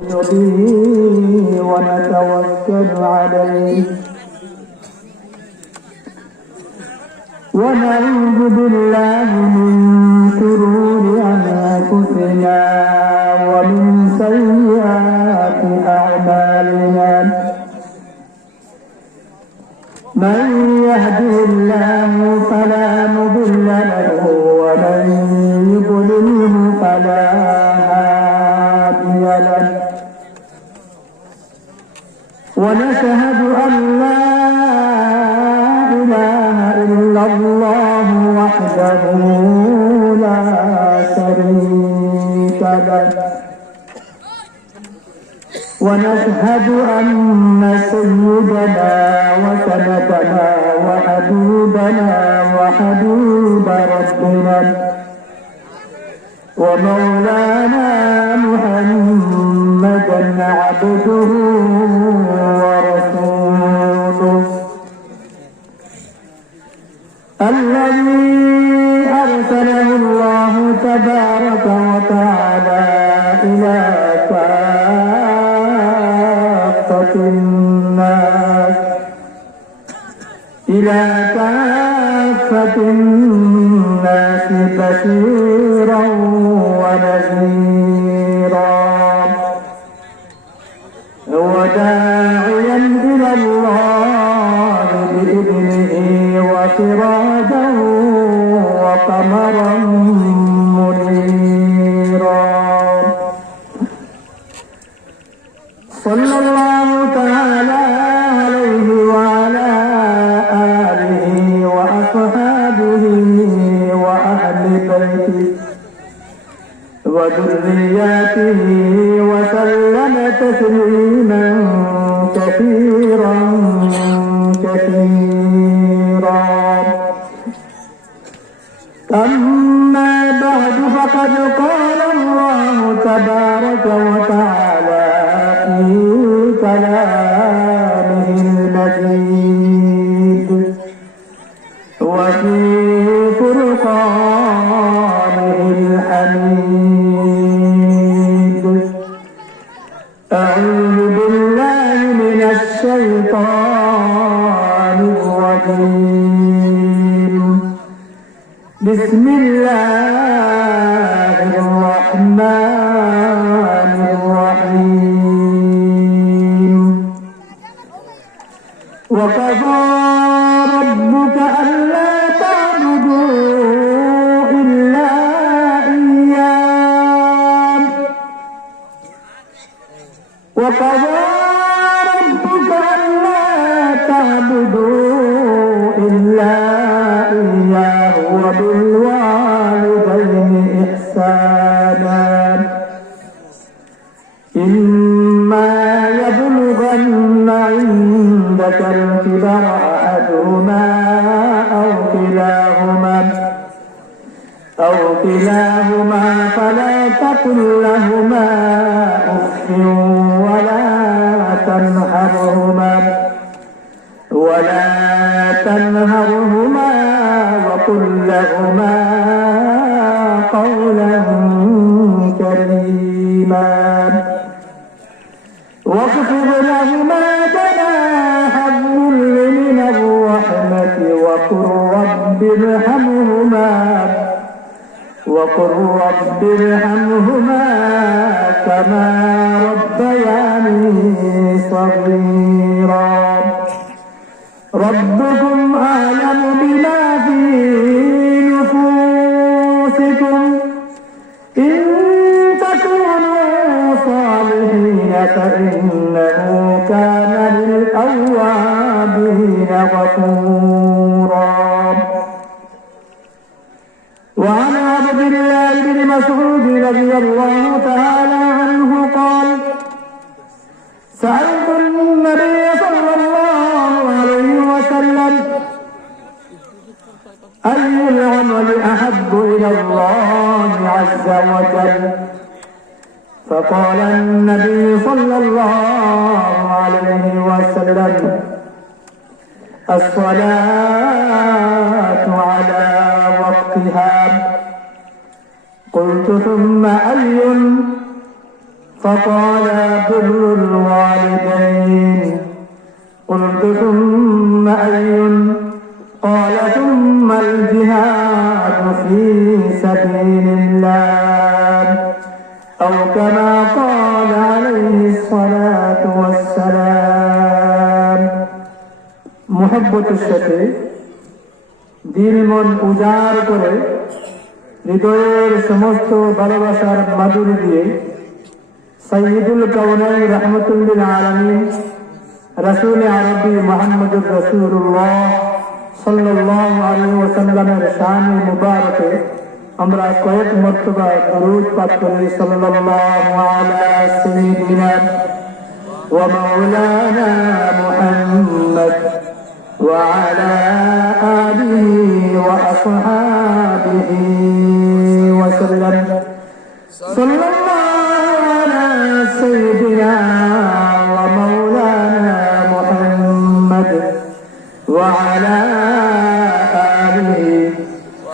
به ونتوكل عليه ونعوذ بالله من شرور أنفسنا ومن سيئات أعمالنا من يهده الله فلا مضل له ومن يضلله فلا هادي له ونشهد أن لا إله إلا الله وحده لا شريك له ونشهد أن سيدنا وسندنا وحبيبنا وحبيب ربنا ومولانا محمدا عبده ورسوله الذي أرسله الله تبارك وتعالى إلى كافة الناس بشيرا ونذيرا وداعيا إلى الله بإذنه وسراجا وقمرا منيرا صلى الله تعالى عليه وعلى آله وأصحابه وأهل بيته وذرياته وسلم تسليما كثيرا كثيرا أما بعد فقد قال الله تبارك وتعالى في كلامه المجيد وفي فرقانه الحميد أعوذ بالله من الشيطان الرجيم بسم الله الرحمن الرحيم وقضى ربك ألا تعبدوا إلا إياه وقضى ربك ألا تعبدوا إلا إياه وبالوالدين إحسانا إما يبلغن عندك الكبر أحدهما أو كلاهما فلا تقل لهما أف ولا تنهرهما وقل لهما قولا كريما واخفض لهما جناح الذل من الرحمة وقل رب ارحمهما كما ربياني صغيرا ربكم أعلم بما في نفوسكم إن تكونوا صالحين فإنه كان للأوابين غفورا وعن عبد الله بن مسعود رضي الله تعالى عنه قال سألت النبي صلى الله عليه وسلم أي العمل أحب إلى الله عز وجل فقال النبي صلى الله عليه وسلم الصلاة على وقتها قلت ثم أي فقال بر الوالدين. قلت ثم أي؟ قال ثم الجهاد في سبيل الله أو كما قال عليه الصلاة والسلام. মুহাব্বতের সাথে দিল মন উজাড় করে হৃদয়ের সমস্ত ভালোবাসার মাধুরী দিয়ে সাইয়্যিদুল কাওনাইন রাহমাতুল লিল আলামিন রাসূল আরবি মুহাম্মদুর রাসূলুল্লাহ সাল্লাল্লাহু আলাইহি ওয়াসাল্লামের শানে মুবারকে আমরা কয়েক মর্তবা দরুদ পাঠ করি। সাল্লাল্লাহু আলা সাইয়্যিদিনা ওয়া মাওলানা মুহাম্মদ ওয়া আলা আলিহি ওয়া আসহাবিহি ওয়া সাল্লাম। সাল্লাল্লাহু আলা সাইয়্যিদিনা ওয়া মাওলানা মুহাম্মদ ওয়া আলা আলিহি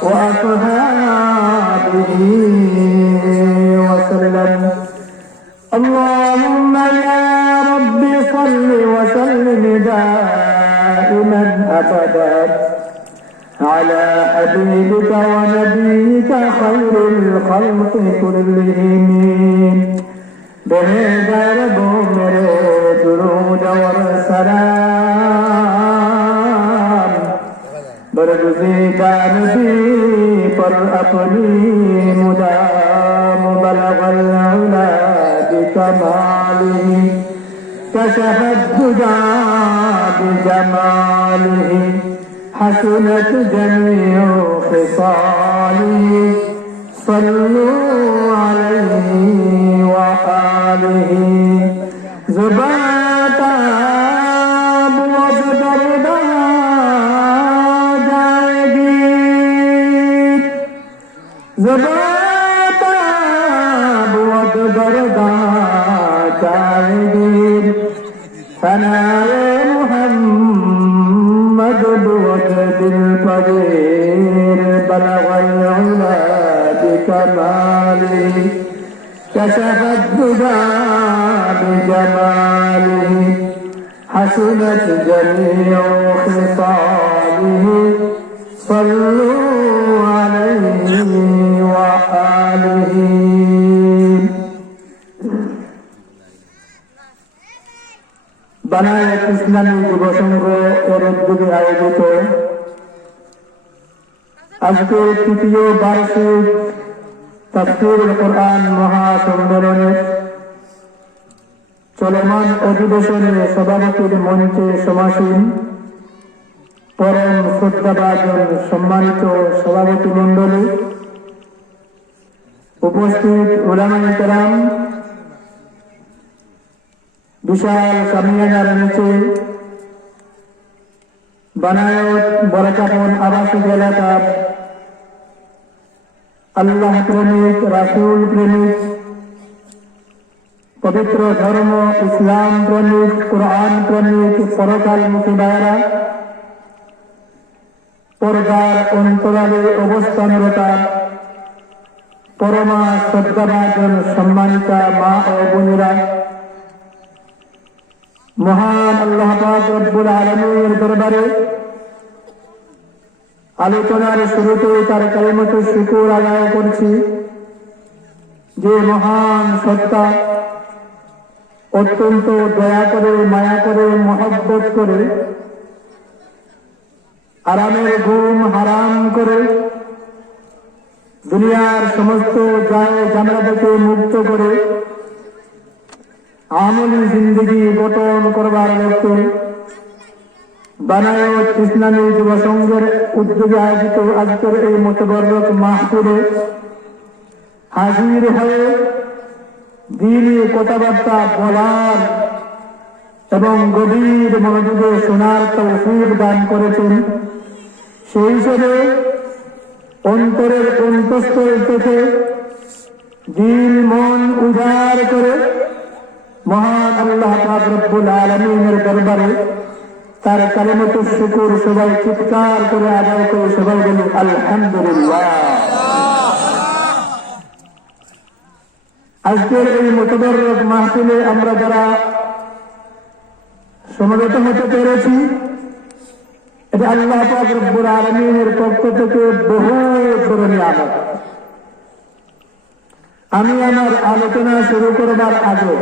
ওয়া আসহাবিহি ওয়া সাল্লাম। اللهم يا رب صل وسلم دائما أبدا على حبيبك ونبيك خير الخلق كلهم بهدر بومر درود والسلام برگزیدہ نبی پر اپنی مدام بلغ العلا بکماله كشف الدجى بجماله حسنت جميع خصاله صلوا عليه وآله. زباتا بود دردا جائگی زباتا بود دردا جائگی ثنائے محمد بود دل پذیر بلغ العلا بکماله كشف الدجى بجماله حسنت جميع خصاله صلوا عليه وآله. বানায়েত ইসলামী যুব সংঘ এর উদ্যোগে আয়োজিত আজকে তৃতীয় বার্ষিক তাফসীরুল কোরআন মহাসম্মেলনের চলমান অধিবেশনে সভাপতির মঞ্চে সমাসীন পরম শ্রদ্ধাভাজন সম্মানিত সভাপতি মণ্ডলী, উপস্থিত উলামায়ে কেরাম, বিশাল সামিয়ানার নিচে বানায়েত বরকাপন আবাসিক এলাকার আল্লাহ প্রেমিক, রাসূল প্রেমিক, পবিত্র ধর্ম ইসলাম প্রেমিক, কোরআন প্রেমিক, পরকালমুখী ভাইয়েরা, পর্দার অন্তরালে অবস্থানরতা পরমা শ্রদ্ধাভাজন সম্মানিতা মা ও বোনেরা, মহান আল্লাহ পাক রব্বুল আলামিনের দরবারে আলোচনার শুরুতে তার কালিমাতু শুকর আদায় করছি যে মহান সত্তা অত্যন্ত দয়া করে, মায়া করে, মহব্বত করে, আরামের ঘুম হারাম করে, দুনিয়ার সমস্ত যায় ঝামেলা থেকে মুক্ত করে আমলি জিন্দগি গঠন করবার লক্ষ্যে বানায়েত ইসলামী যুব সংঘের উদ্যোগে আয়োজিত আজকের এই মুতাবারক মাহফিলে হাজির হয়ে দ্বীনি কথাবার্তা বলার এবং গভীর মনোযোগে শোনার তৌফিক দান করেছেন। সেই হিসেবে অন্তরের অন্তঃস্থল থেকে দিল মন উজাড় করে মহান আল্লাহ পাক রব্বুল আলামিনের দরবারে তার কালিমাতু শুকর সবাই চিৎকার করে আদায় করে সবাই বলি আলহামদুলিল্লাহ। আজকের এই মুতাবাররক মাহফিলে আমরা যারা সমবেত হতে পেরেছি, এটা আল্লাহ পাক রব্বুল আলামিনের পক্ষ থেকে বহু বড় নিয়ামত। আমি আমার আলোচনা শুরু করবার আগে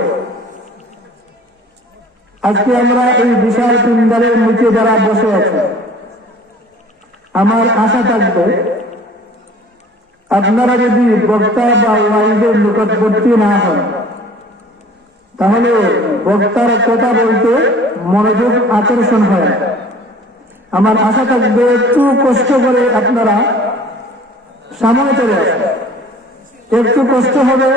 আজকে আমরা এই বিশাল পিন্ডারের নিচে যারা বসে আছি, আমার আশা থাকবে আপনারা যদি বক্তা বা ওয়াইজের নিকটবর্তী না হন, তাহলে বক্তার কথা বলতে মনোযোগ আকর্ষণ হয়। আমার আশা থাকবে একটু কষ্ট করে আপনারা সামনে চলে আসেন। একটু কষ্ট হবে,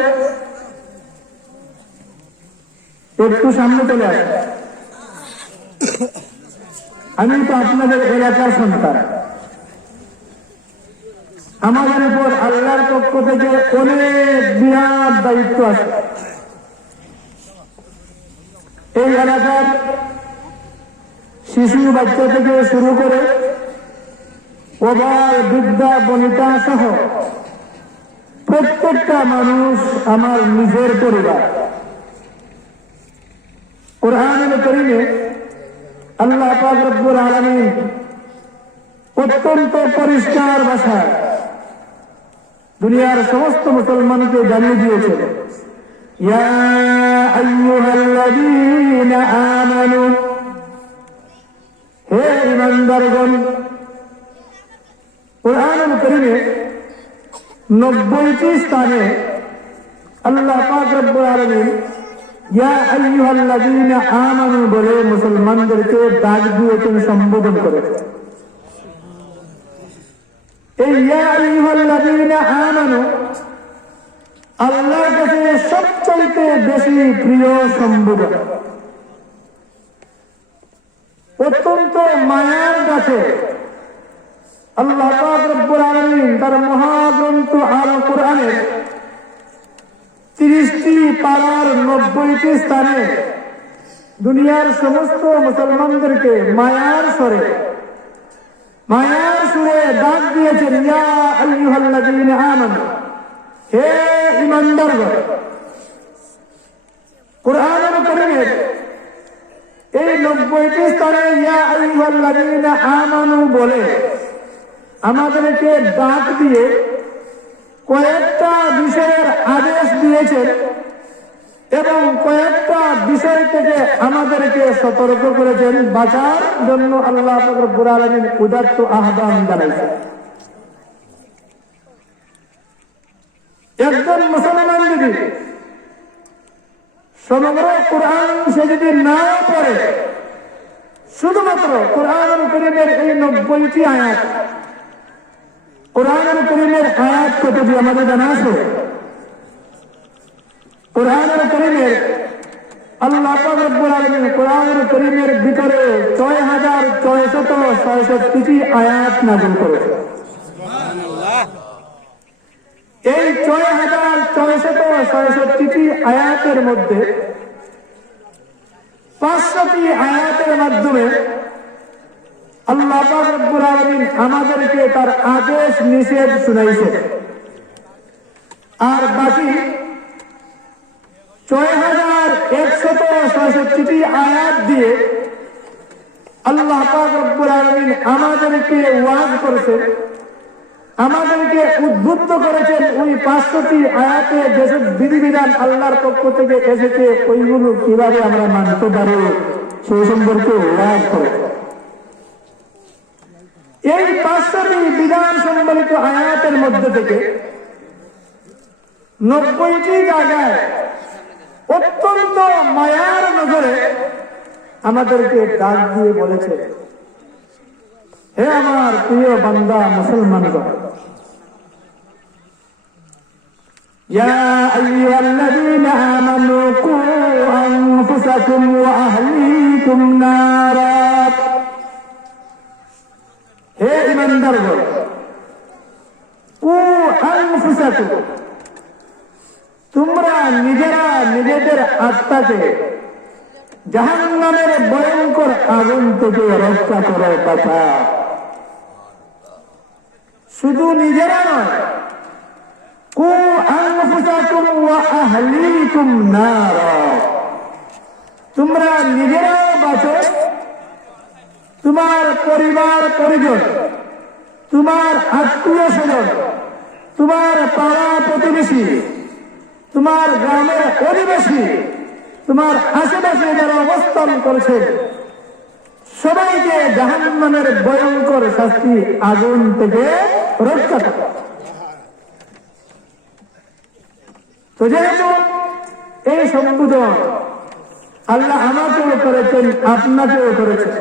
একটু সামনে চলে আসেন। আমি তো আপনাদের এলাকার সন্তান, আমাদের উপর আল্লাহর পক্ষ থেকে অনেক বিরাট দায়িত্ব আছে। এই এলাকার শিশু বাচ্চা থেকে শুরু করে ওবার বৃদ্ধা বনিতা সহ প্রত্যেকটা মানুষ আমার নিজের পরিবার। কোরআনুল কারীমে আল্লাহ পাক রব্বুল আলামিন অত্যন্ত পরিষ্কার ভাষায় দুনিয়ার সমস্ত মুসলমানকে জানিয়ে দিয়েছেন, ইয়া আইয়ুহাল্লাযীনা আমানু, হে ঈমানদারগণ। কোরআনুল কারীমে 90টি স্থানে আল্লাহ পাক রব্বুল আলামিন ইয়া আইয়ুহাল্লাযীনা আমানু বলে মুসলমানদেরকে ডাক দিয়েছেন, সম্বোধন করেছেন। এই ইয়া আইয়ুহাল্লাযীনা আমানু আল্লাহর কাছে সবচেয়ে বেশি প্রিয় সম্বোধন, অত্যন্ত মায়ার কাছে। আল্লাহ পাক রব্বুল আলামিন তার মহাগ্রন্থ আল কোরআনের 30টি পারার 90টি স্থানে দুনিয়ার সমস্ত মুসলমানদেরকে মায়ার সুরে ডাক দিয়েছেন, ইয়া আইয়ুহাল্লাযীনা আমানু, হে ঈমানদারগণ। কোরআনুল কারীমের এই 90টি স্থানে ইয়া আইয়ুহাল্লাযীনা আমানু বলে আমাদেরকে ডাক দিয়ে কয়েকটা বিষয়ের আদেশ দিয়েছেন এবং কয়েকটা বিষয় থেকে আমাদেরকে সতর্ক করেছেন, বাঁচার জন্য আল্লাহ পাক রব্বুল আলামিন উদাত্ত আহ্বান জানাইছেন। একজন মুসলমান যদি সমগ্র কোরআন সে যদি না পড়ে, শুধুমাত্র কোরআনুল কারীমের এই 90টি আয়াত, কোরআনুল কারীমের আয়াত কতটি আমাদের জানা আছে? কোরআনুল কারীমের আল্লাহ পাক রব্বুল আলামিন কোরআনুল কারীমের ভিতরে ৬৬৬৬টি আয়াত নাযিল করেছেন। এই ৬৬৬৬টি আয়াতের মধ্যে ৫০০টি আয়াতের মাধ্যমে আল্লাহ পাক রব্বুল আলামিন আমাদেরকে তার আদেশ নিষেধ শুনাইছেন, আর বাকি ৬১৬৬টি আয়াত দিয়ে আল্লাহ পাক রব্বুল আলামিন আমাদেরকে ওয়াজ করেছেন, আমাদেরকে উদ্বুদ্ধ করেছেন। ওই ৫০০টি আয়াতে যেসব বিধিবিধান আল্লাহর পক্ষ থেকে এসেছে ওইগুলো কিভাবে আমরা মানতে পারি সেই সম্পর্কে ওয়াজ করেছেন। এই ৫০০টি বিধান সম্বলিত আয়াতের মধ্যে থেকে ৯০টি জায়গায় অত্যন্ত মায়ার নজরে আমাদেরকে ডাক দিয়ে বলেছে, হে আমার প্রিয় বান্দা মুসলমানগণ, ইয়া আইয়ুহাল্লাযীনা আমানু কু আনফুসাকুম ওয়া আহলিকুম নারা, হে ঈমানদারগণ, কু আনফুসাকুম, তোমরা নিজেরা নিজেদের আত্মাকে জাহান্নামের ভয়ঙ্কর আগুন থেকে রক্ষা করো, বাঁচাও। শুধু নিজেরা নয়, কু আনফুসাকুম ওয়া আহলিকুম নারা, তোমরা নিজেরাও বাঁচো, তোমার পরিবার পরিজন, তোমার আত্মীয় স্বজন, তোমার পাড়া প্রতিবেশী, তোমার গ্রামের অধিবাসী, তোমার আশেপাশে যারা অবস্থান করেছে সবাইকে জাহান্নামের ভয়ঙ্কর শাস্তি আগুন থেকে রক্ষা করো। তো যেহেতু এই সম্বোধন আল্লাহ আমাকেও করেছেন, আপনাকেও করেছেন,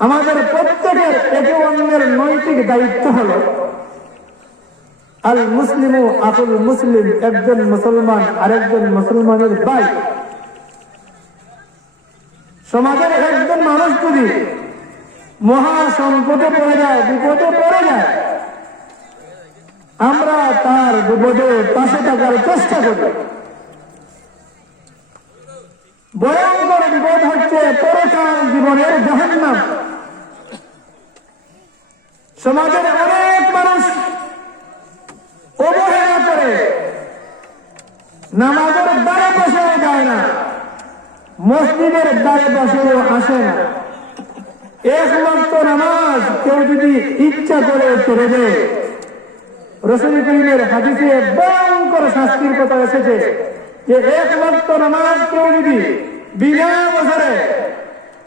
আমাদের প্রত্যেকের একে অন্যের নৈতিক দায়িত্ব হল আল মুসলিমু আকুল মুসলিম, একজন মুসলমান আরেকজন মুসলমানের ভাই। সমাজের একজন মানুষ যদি মহা সংকটে পড়ে যায়, বিপদে পড়ে যায়, আমরা তার বিপদে পাশে থাকার চেষ্টা করি। ভয়ঙ্কর বিপদ হচ্ছে পরকাল জীবনের জাহান্নাম। সমাজের অনেক মানুষ অবহেলা করে, নামাজের দ্বারে বসেও যায় না, মসজিদের দ্বারে বসেও আসে না। এক ওয়াক্ত নামাজ কেউ যদি ইচ্ছা করে ছেড়ে দেয়, রাসূল করিমের হাদিসে ভয়ঙ্কর শাস্তির কথা এসেছে যে এক ওয়াক্ত নামাজ কেউ যদি বিনা বছরে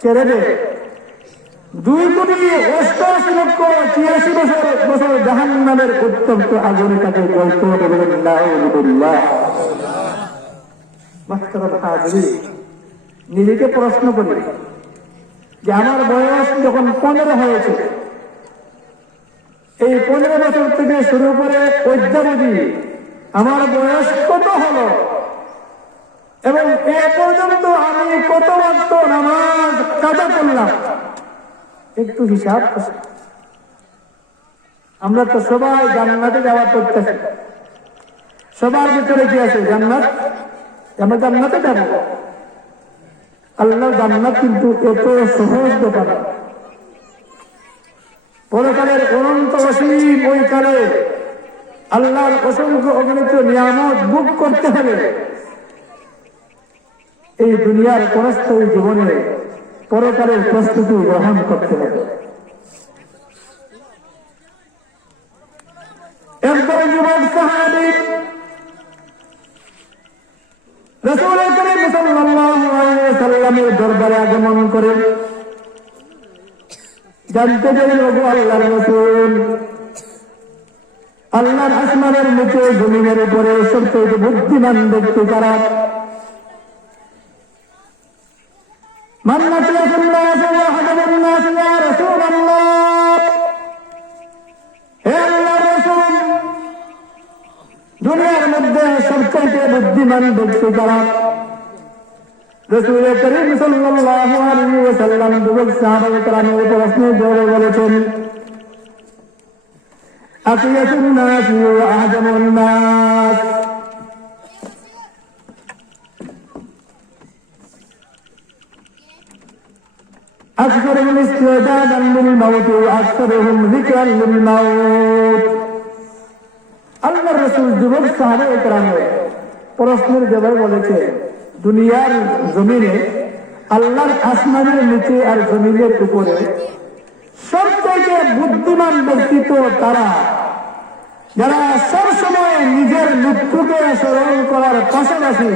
ছেড়ে দেয়, 2,88,86,86 জাহান্নামের উত্তপ্ত আগুনে তাকে জ্বলতে হবে। নিজেকে প্রশ্ন করি যে আমার বয়স যখন 15 হয়েছে, এই 15 বছর থেকে শুরু করে অদ্যাবধি আমার বয়স কত হলো এবং এ পর্যন্ত আমি কত ওয়াক্ত নামাজ কাজা করলাম, একটু হিসাব করছি। আমরা তো সবাই জান্নাতে যাওয়ার করতেছি, সবার ভিতরে কি আছে? জান্নাত। আমরা জান্নাতে যাব। আল্লাহর জান্নাত কিন্তু এত সহজ ব্যাপার। পরকালের অনন্ত অসীম ওই কালে আল্লাহর অসংখ্য অগণিত নিয়ামত ভোগ করতে হলে এই দুনিয়ার ক্ষণস্থায়ী জীবনে পরকালের প্রস্তুতি গ্রহণ করতে হবে। একজন যুবক সাহাবী রাসূল করিম সাল্লাল্লাহু আলাইহি ওয়াসাল্লামের দরবারে আগমন করে জানতে চাইলেন, ওগো আল্লাহর রাসূল, আল্লাহর আসমানের নিচে জমিনের উপরে সবচেয়ে বুদ্ধিমান ব্যক্তি কারা? মান নাসিয়াতুন নাস ওয়া হাদাবুন নাস ইয়া রাসূলুল্লাহ। হে আল্লাহর রাসূল, দুনিয়ার মধ্যে সবচেয়ে বুদ্ধিমান ব্যক্তি কারা? রাসূল করিম সাল্লাল্লাহু আলাইহি ওয়াসাল্লাম যুবক সাহাবায়ে কেরামের প্রশ্নে জবাবে বলেছেন, আকিয়াতুন নাস ওয়া আহজামুন নাস। أكثرهم استعدادا للموت وأكثرهم ذكرا للموت। আল্লাহর রাসূল যুবক সাহাবায়ে কেরামের প্রশ্নের জবাবে বলেছে, দুনিয়ার জমিনে আল্লাহর আসমানের নিচে আর জমিনের উপরে সবথেকে বুদ্ধিমান ব্যক্তিত্ব তারা যারা সবসময় নিজের মৃত্যুকে স্মরণ করার পাশাপাশি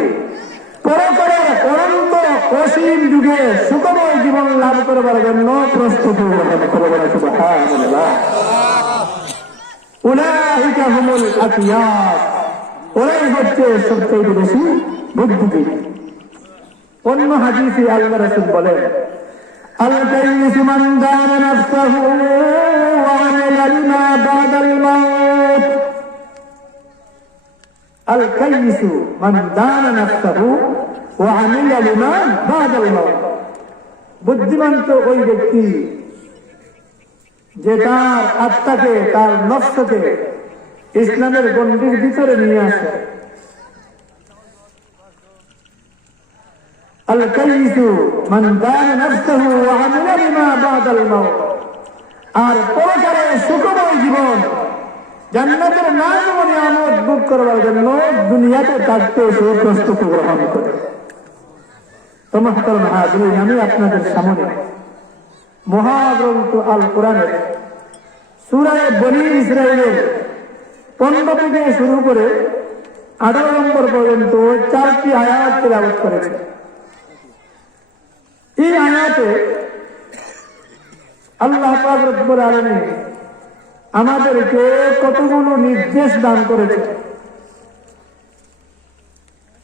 পরকালের অনন্ত অসীম যুগে সুখময় জীবন লাভ করবার জন্য প্রস্তুতি গ্রহণ করবে। সুবহানাল্লাহ। উলাইকা হুমুল আতিয়াস, ওরাই হচ্ছে সবচেয়ে বেশি বুদ্ধিজীবী। অন্য হাদিসে আল্লাহ রাসূল বলেন, আল কাইয়িসু মান দানা নাফসাহু ওয়া আমিলা লিমা বাদাল মাউত। আল কাইয়িসু মান দানা নাফসাহু ওয়া আমিলা লিমা বাদাল মাউত। বুদ্ধিমান তো ওই ব্যক্তি যে তার আত্মাকে, তার নফসকে ইসলামের গণ্ডির ভিতরে নিয়ে আসে। আল কাইয়িসু মান দানা নাফসাহু ওয়া আমিলা লিমা বাদাল মাউত। আর পরকালের সুখময় জীবন জান্নাতের নাম ও নিয়ামত ভোগ করবার জন্য দুনিয়াতে থাকতে সে প্রস্তুতি গ্রহণ করে। তো মুহতারাম হাজিরিন, আমি আপনাদের সামনে মহাগ্রন্থ আল কোরআনের সূরা বনী ইসরাঈলের 15 থেকে শুরু করে 18 নম্বর পর্যন্ত 4টি আয়াত তেলাওয়াত করেছে। এই আয়াতে আল্লাহ পাক রব্বুল আলামিন আমাদেরকে কতগুলো নির্দেশ দান করেছে।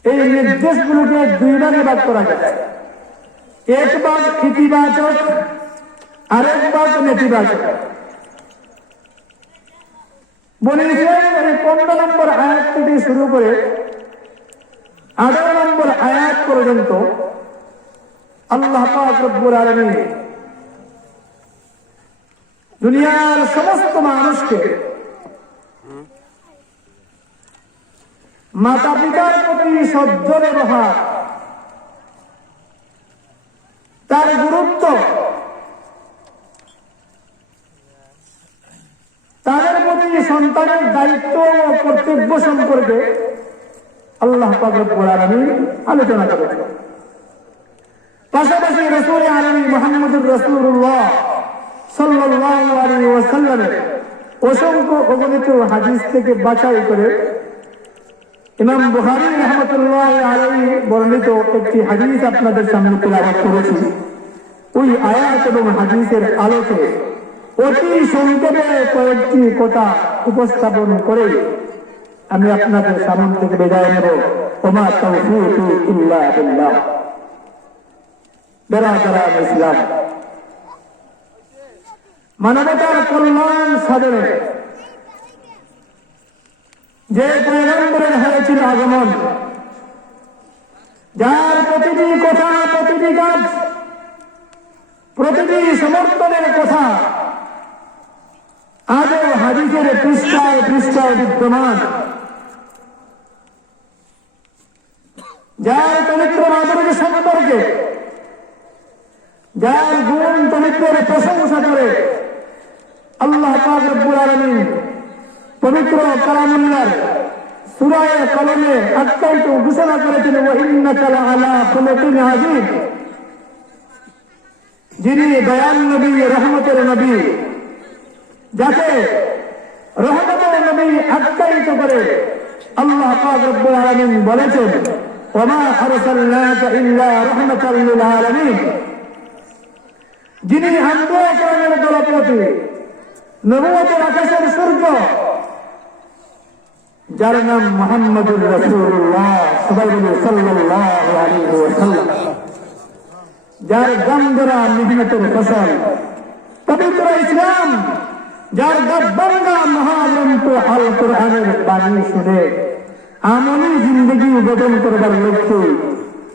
এই নির্দেশগুলোকে দুই ভাগে ভাগ করা যায়। এক ভাগ ইতিবাচক, আরেক ভাগ নেতিবাচক। বনী ইসরাঈলের 15 নম্বর আয়াত থেকে শুরু করে 18 নম্বর আয়াত পর্যন্ত আল্লাহ পাক রব্বুল আলামিন দুনিয়ার সমস্ত মানুষকে মাতা পিতার প্রতি সহ্য ব্যবহার, তার গুরুত্ব, তাদের প্রতি সন্তানের দায়িত্ব ও কর্তব্য সম্পর্কে আল্লাহ পাক রব্বুল আলামিন আলোচনা করেছেন। পাশাপাশি রাসূল আরবি মুহাম্মদুর রাসূলুল্লাহ সাল্লাল্লাহু আলাইহি ওয়াসাল্লামের অসংখ্য অগণিত হাদিস থেকে বাছাই করে ইমাম বুখারী রাহমাতুল্লাহি আলাইহি বর্ণিত একটি হাদিস আপনাদের সামনে তেলাওয়াত করেছি। ওই আয়াত এবং হাদিসের আলোকে অতি সংক্ষেপে কয়েকটি কথা উপস্থাপন করে আমি আপনাদের সামনে থেকে বিদায় নেব। ওমা তাওফীকি ইল্লা বিল্লাহ। বেরাদারান ইসলাম, মানবতার কল্যাণ সাধনে যে পয়গম্বরের হয়েছিল আগমন, যার প্রতিটি কথা, প্রতিটি কাজ, প্রতিটি সমর্থনের কথা আজও হাদিসের পৃষ্ঠায় পৃষ্ঠায় বিদ্যমান, যার চরিত্র আদর্শ সম্পর্কে, যার গুণ চরিত্রের প্রশংসা করে আল্লাহ পাক রব্বুল আলামিন পবিত্র কালামুল্লাহর সূরা কলমে আখ্যায়িত ঘোষণা করেছেন, ওয়া ইন্নাকা লাআলা খুলুকিন আযীম। যিনি দয়াল নবী, রহমতের নবী, যাকে রহমতের নবী আখ্যায়িত করে আল্লাহ পাক রব্বুল আলামিন বলেছেন, ওয়া মা আরসালনাকা ইল্লা রাহমাতাল লিল আলামিন। যিনি আম্বিয়া কেরামের দলপতি, নবুয়তের আকাশের সূর্য, যার নাম মুহাম্মদুর রাসূলুল্লাহ সাল্লাল্লাহু আলাইহি ওয়াসাল্লাম, যার গামদরা মেহনতের ফসল পবিত্র ইসলাম, যার দাব্বাঙ্গা মহাগ্রন্থ আল কোরআনের বাণী শুনে আমলি জিন্দগি গঠন করবার লক্ষ্যে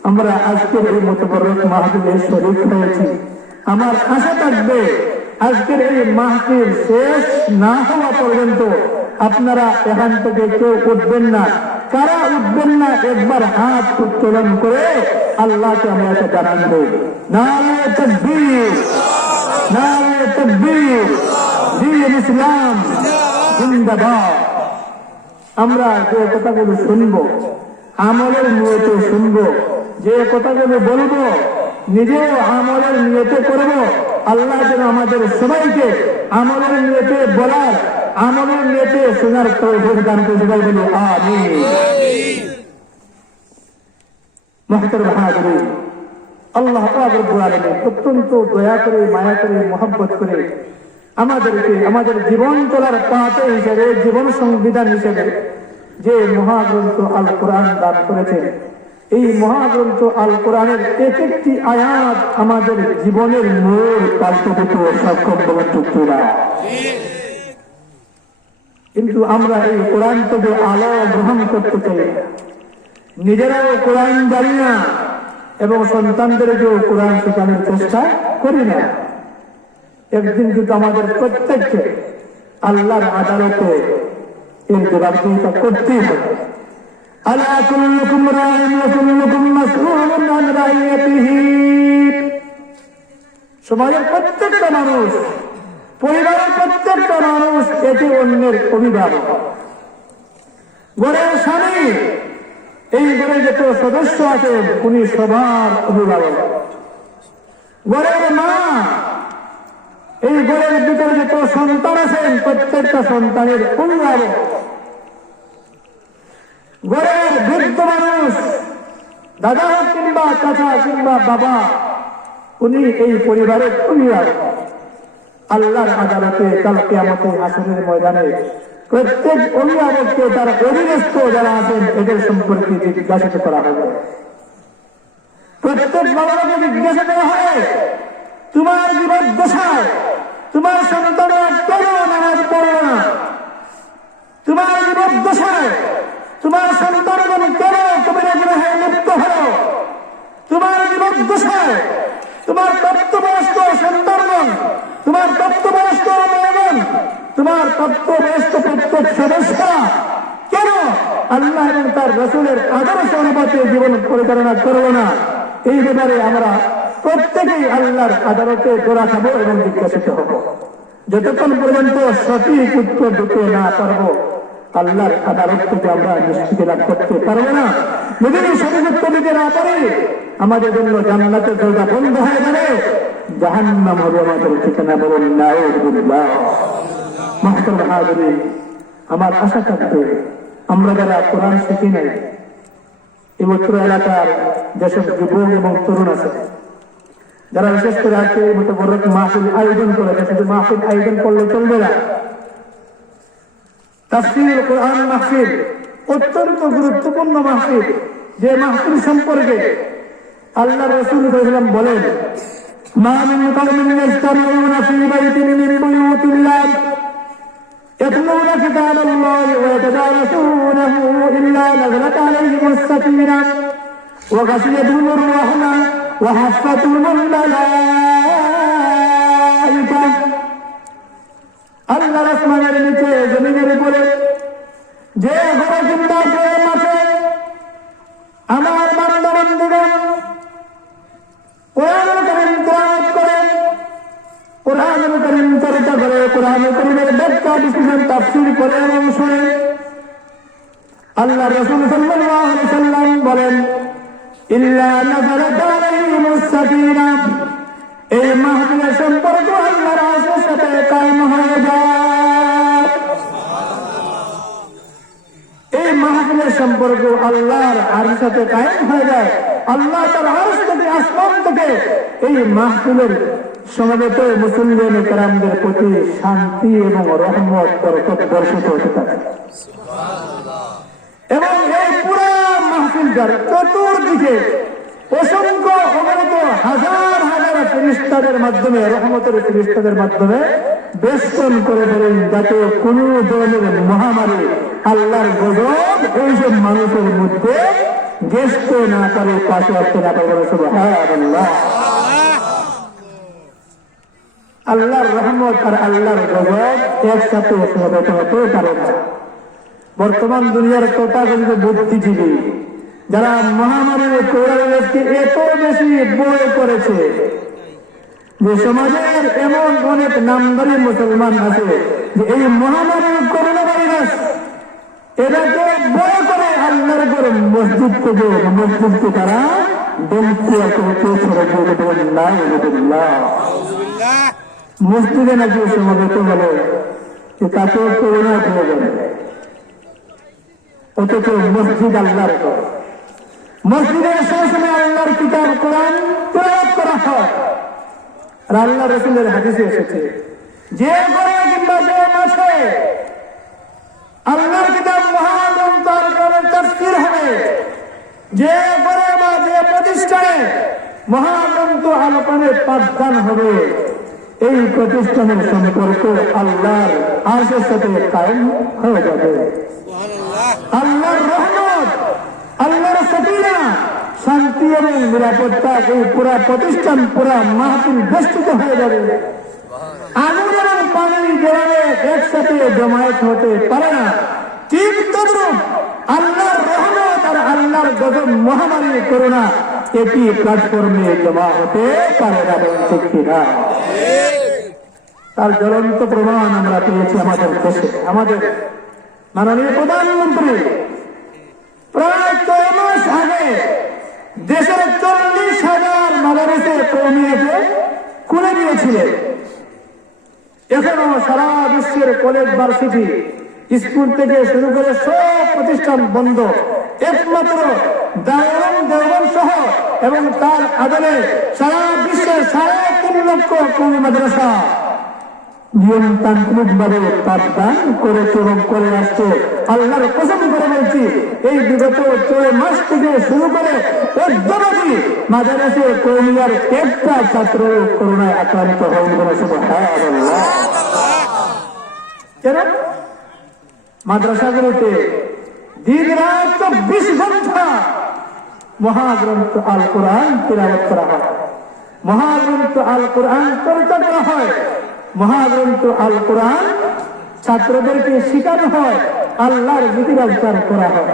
আমরা আজকের এই মুতাবারক মাহফিলে শরীক হয়েছি। আমার আশা থাকবে আজকের এই মাহফিল শেষ না হওয়া পর্যন্ত আপনারা এখান থেকে কেউ উঠবেন না। কারা উঠবেন না একবার হাত উত্তোলন করে আল্লাহকে আমরা এটা জানাবো। নারে তাকবীর, নারে তাকবীর, দ্বীন ইসলাম জিন্দাবাদ। আমরা যে কথাগুলো শুনবো আমলের নিয়তে শুনবো, যে কথাগুলো বলবো নিজেও আমলের নিয়তে করবো। আল্লাহ যেন আমাদের সবাইকে আমলের নিয়তে বলার, আমলের নিয়তে শোনার তৌফিক দান করে। সবাই বলি আমিন। মুহতারাম হাজিরিন, আল্লাহ পাক রব্বুল আলামিন অত্যন্ত দয়া করে, মায়া করে, মহব্বত করে আমাদেরকে আমাদের জীবন চলার পাথে হিসেবে, জীবন সংবিধান হিসেবে যে মহাগ্রন্থ আল কোরআন দান করেছেন, এই মহাগ্রন্থ আল কোরআনের এক একটি আয়াত আমাদের জীবনের মোড় পাল্টে দিতে সক্ষম বলে চুক্তি না। কিন্তু আমরা এই কোরআন থেকে আলো গ্রহণ করতে চাই, নিজেরাও কোরআন জানি না এবং সন্তানদেরকেও কোরআন শেখানোর চেষ্টা করি না। একদিন কিন্তু আমাদের প্রত্যেককে আল্লাহর আদালতে এর জবাবদিহিতা করতেই হবে। আলা কুল্লুকুম রাইন ওয়া কুল্লুকুম মাসউলুন আন রাইয়াতিহি। সমাজের প্রত্যেকটা মানুষ পরিবারের প্রত্যেকটা মানুষ একে অন্যের অভিভাবক। ঘরের স্বামী এই ঘরে যত সদস্য আছেন উনি সবার অভিভাবক। ঘরের মা এই ঘরের ভিতরে যত সন্তান আছেন প্রত্যেকটা সন্তানের অভিভাবক। ঘরের বৃদ্ধ মানুষ দাদা হোক কিংবা চাচা কিংবা বাবা উনি এই পরিবারের অভিভাবক। আল্লাহর আদালতে কাল কিয়ামতের হাসরের ময়দানে প্রত্যেক অভিভাবককে তার অধীনস্থ যারা আছেন এদের সম্পর্কে জিজ্ঞাসা করা হবে। প্রত্যেক বাবাকে জিজ্ঞাসা করা হবে, তোমার জীবদ্দশায় তোমার সন্তানরা কেন নামাজ পড়ল না? তোমার জীবদ্দশায় তোমার সন্তানগণ কেন কবিরা গুনাহে লিপ্ত হলো? তোমার জীবদ্দশায় তোমার প্রাপ্তবয়স্ক সন্তানগণ, তোমার প্রাপ্তবয়স্ক মেয়েগণ, তোমার প্রাপ্তবয়স্ক প্রত্যেক সদস্যরা কেন আল্লাহ এবং তার রাসূলের আদর্শ অনুপাতে জীবন পরিচালনা করল না? এই ব্যাপারে আমরা প্রত্যেকেই আল্লাহর আদালতে ধরা খাবো এবং জিজ্ঞাসিত হব। যতক্ষণ পর্যন্ত সঠিক উত্তর দিতে না পারবো আল্লাহর আদালত থেকে আমরা নিষ্কৃতি লাভ করতে পারবো না। যদি সঠিক উত্তর দিতে না পারি আমাদের জন্য জান্নাতের দরজা বন্ধ হয়ে যাবে, জাহান্নাম হবে আমাদের ঠিকানা। বলুন নাউযুবিল্লাহ। মুহতারাম হাজিরিন, আমার আশা থাকবে আমরা যারা কোরআন শিখি নাই এই উত্তর এলাকার যেসব যুবক এবং তরুণ আছে যারা বিশেষ করে আজকে এই মতো বড় মাহফিল আয়োজন করেছে, শুধু মাহফিল আয়োজন করলে চলবে না। তাফসীরুল কোরআন মাহফিল অত্যন্ত গুরুত্বপূর্ণ মাহফিল, যে মাহফিল সম্পর্কে আল্লাহ রাসূল সাল্লাল্লাহু আলাইহি ওয়াসাল্লাম বলেন, মা মিন কওমিন ইয়াজতামিউনা ফী বাইতিন মিন বুয়ুতিল্লাহ ইয়াতলুনা কিতাবাল্লাহি ওয়া ইয়াতাদারাসুনাহু ইল্লা নাযালাত আলাইহিmus সাকিনাহ ওয়া গাশিয়াতুহুমুর রাহমাহ ওয়া হাফাতুহুমুল মালায়েকা। আল্লাহর আসমানের নিচে জমিনের উপরে যে ঘরে কিংবা যে মাঠে আমার বান্দা বান্দীগণ কোরআনুল কারীম তেলাওয়াত করে, কোরআনুল কারীম চর্চা করে, কোরআনুল কারীমের ব্যাখ্যা বিশ্লেষণ তাফসীর করে এবং শুনে, আল্লাহ রাসূল সাল্লাল্লাহু আলাইহি ওয়াসাল্লাম বলেন, ইল্লা নাযালাত আলাইহিমুস সাকিনাহ। এই মাহফিলের সম্পর্ক আল্লাহর আরশের সাথে কায়েম হয়ে যায়। এই মাহফিলের সম্পর্ক আল্লাহর আরশের সাথে কায়েম হয়ে যায়। আল্লাহ তার আরশ থেকে আসমান থেকে এই মাহফিলের সমবেত মুসলিম কেরামদের প্রতি শান্তি এবং রহমত বরকত বর্ষিত হতে থাকে এবং এই পুরো মাহফিলটার চতুর্দিকে অসংখ্য অগণিত হাজার হাজার ফেরেশতাদের মাধ্যমে, রহমতের ফেরেশতাদের মাধ্যমে বেষ্টন করে বলেন, যাতে কোন ধরনের মহামারী আল্লাহর গজব এইসব মানুষের মধ্যে গেছতে না পারে, পাশে আসতে না পারে। সুবহানাল্লাহ। আল্লাহর রহমত আর আল্লাহর গজব একসাথে সমবেত হতে পারে না। বর্তমান দুনিয়ার তথাকথিত বুদ্ধিজীবী যারা মহামারীর করোনাকে এত বেশি বই করেছে যে সমাজের এমন অনেক নামধারী মুসলমান আছে যে এই মহামারীর করোনা ভাইরাস এটাকে বই করে আল্লাহর করে মসজিদকে তারা মসজিদে নাকি সমাবেত হলে তাকে করোনা হয়ে যাবে, অথচ মসজিদ আল্লাহর ঘর। মসজিদে সবসময় আল্লাহর কিতাব কোরআন তেলাওয়াত করা হয়। আর আল্লাহ রাসূলের হাদিসে এসেছে, যে ঘরে কিংবা যে মাঠে আল্লাহর কিতাব মহাগ্রন্থ আল-কোরআনের তাফসীর হবে, যে ঘরে বা যে প্রতিষ্ঠানে মহাগ্রন্থ আল-কোরআনের পাঠদান হবে, এই প্রতিষ্ঠানের সম্পর্ক আল্লাহর আরশের সাথে কায়েম হয়ে যাবে। আল্লাহর রহমত, আল্লাহর সাকিনা, শান্তি এবং নিরাপত্তা এই পুরা প্রতিষ্ঠান, পুরা মাহফিল বেষ্টিত হয়ে যাবে। আগুন এবং পানি যেভাবে একসাথে জমায়েত হতে পারে না, ঠিক তদ্রূপ আল্লাহর রহমত আর আল্লাহর গজব মহামারী করোনা একই প্ল্যাটফর্মে জমা হতে পারে না। ঠিক কিনা? তার জ্বলন্ত প্রমাণ আমরা পেয়েছি আমাদের দেশে। আমাদের মাননীয় প্রধানমন্ত্রী প্রায় 6 মাস আগে দেশের 40,000 মাদ্রাসা কওমিয়াকে খুলে দিয়েছিলেন। এখনো সারা বিশ্বের কলেজ ভার্সিটি স্কুল থেকে শুরু করে সব প্রতিষ্ঠান বন্ধ। একমাত্র দারুল দেওবন্দ সহ এবং তার আদলে সারা বিশ্বের 3.5 লক্ষ কওমি মাদ্রাসা নিয়মতান্ত্রিক ভাবে পাঠদান করেছে এবং করে আসছে। আল্লাহর কসম করে বলছি, এই বিগত 6 মাস থেকে শুরু করে অদ্যাবধি মাদ্রাসা কওমিয়ার একটা ছাত্র করোনায় আক্রান্ত হয়নি। সুবহানাল্লাহ। কেন? মাদ্রাসাগুলোতে দিন রাত 24 ঘন্টা মহাগ্রন্থ আল কোরআন তিলাওয়াত করা হয়, মহাগ্রন্থ আল কোরআন চর্চা করা হয়, মহাগ্রন্থ আল কোরআন ছাত্রদেরকে শেখানো হয়, আল্লাহর জিকির আজকার করা হয়।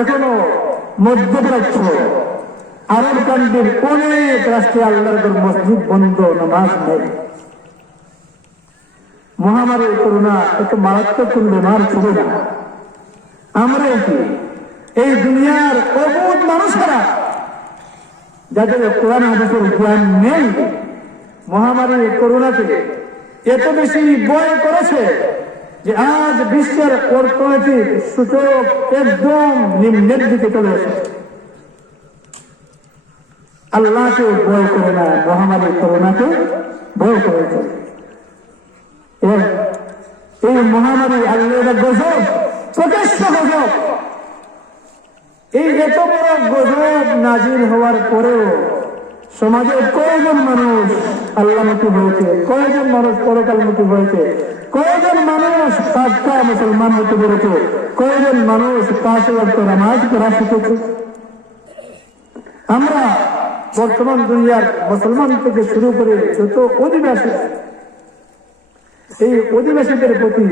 এখনো মধ্যপ্রাচ্য আরব কান্ট্রির অনেক রাষ্ট্রে আল্লাহর মসজিদ বন্ধ, নামাজ নেই। মহামারী করোনা এত মারাত্মক কোন বেমার ছিল না। আমরা এই দুনিয়ার অবুধ মানুষেরা যাদের কোরআন হাদিসের জ্ঞান নেই, মহামারী করোনাকে এত বেশি ভয় করেছে যে আজ বিশ্বের অর্থনৈতিক সূচক একদম নিম্নের দিকে চলে এসেছে। আল্লাহকে ভয় করে না, মহামারী করোনাকে ভয় করেছে। এই মহামারী আল্লাহর গজব, প্রকাশ্য গজব। এই এত বড় গজব নাজিল হওয়ার পরেও সমাজে কয়জন মানুষ আল্লাহমুখী হয়েছে, কয়জন মানুষ পরকালমুখী হয়েছে, কয়জন মানুষ পাক্কা মুসলমান হতে পেরেছে, কয়জন মানুষ 5 ওয়াক্ত নামাজ পড়া শিখেছে। আমরা বর্তমান দুনিয়ার মুসলমান থেকে শুরু করে যত অধিবাসী, এই অধিবাসীদের প্রতি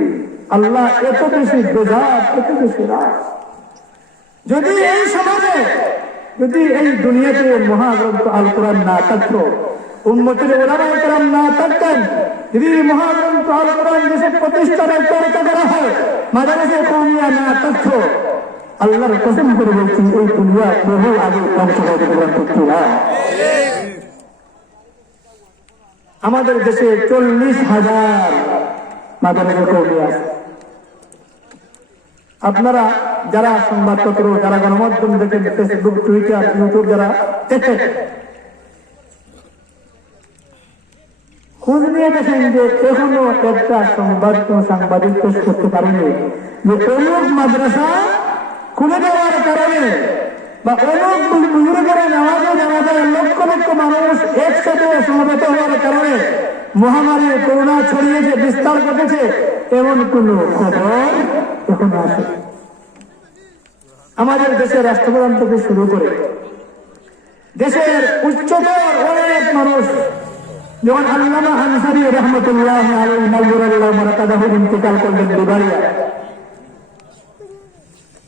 আল্লাহ এত বেশি বেজাত, এত বেশি রাগ। যদি এই সমাজে, যদি এই দুনিয়াতে মহাগ্রন্থ আল কোরআন না থাকতো, উম্মতের উলামায়ে কেরাম না থাকতেন, যদি মহাগ্রন্থ আল কোরআন দেশে প্রতিষ্ঠানের চর্চা করা হয়, মাদ্রাসা কওমিয়া না থাকতো, আল্লাহর কসম করে বলছি এই দুনিয়া বহু আগে ধ্বংস হয়ে যেত। আমাদের দেশে 40,000 মাদ্রাসা কওমিয়া আছে। আপনারা যারা সংবাদপত্র, যারা গণমাধ্যম দেখেন, ফেসবুক, টুইটার, ইউটিউব যারা দেখেন, খোঁজ নিয়ে দেখেন যে এখনো একটা সংবাদ কোন সাংবাদিক পেশ করতে পারেনি যে অমুক মাদ্রাসা খুলে দেওয়ার কারণে বা অমুক বুজুর্গের নামাজে লক্ষ লক্ষ মানুষ একসাথে সমবেত হওয়ার কারণে মহামারী করোনা ছড়িয়েছে, বিস্তার ঘটেছে, এমন কোন খবর এখন আসে। আমাদের দেশের রাষ্ট্রপ্রধান থেকে শুরু করে দেশের উচ্চতর অনেক মানুষ, যেমন আল্লামা আনসারী রহমতুল্লাহ আলাইহি মাগফিরাতুল্লাহ মারাকাদাহু ইন্তেকাল করলেন দুবাইয়া।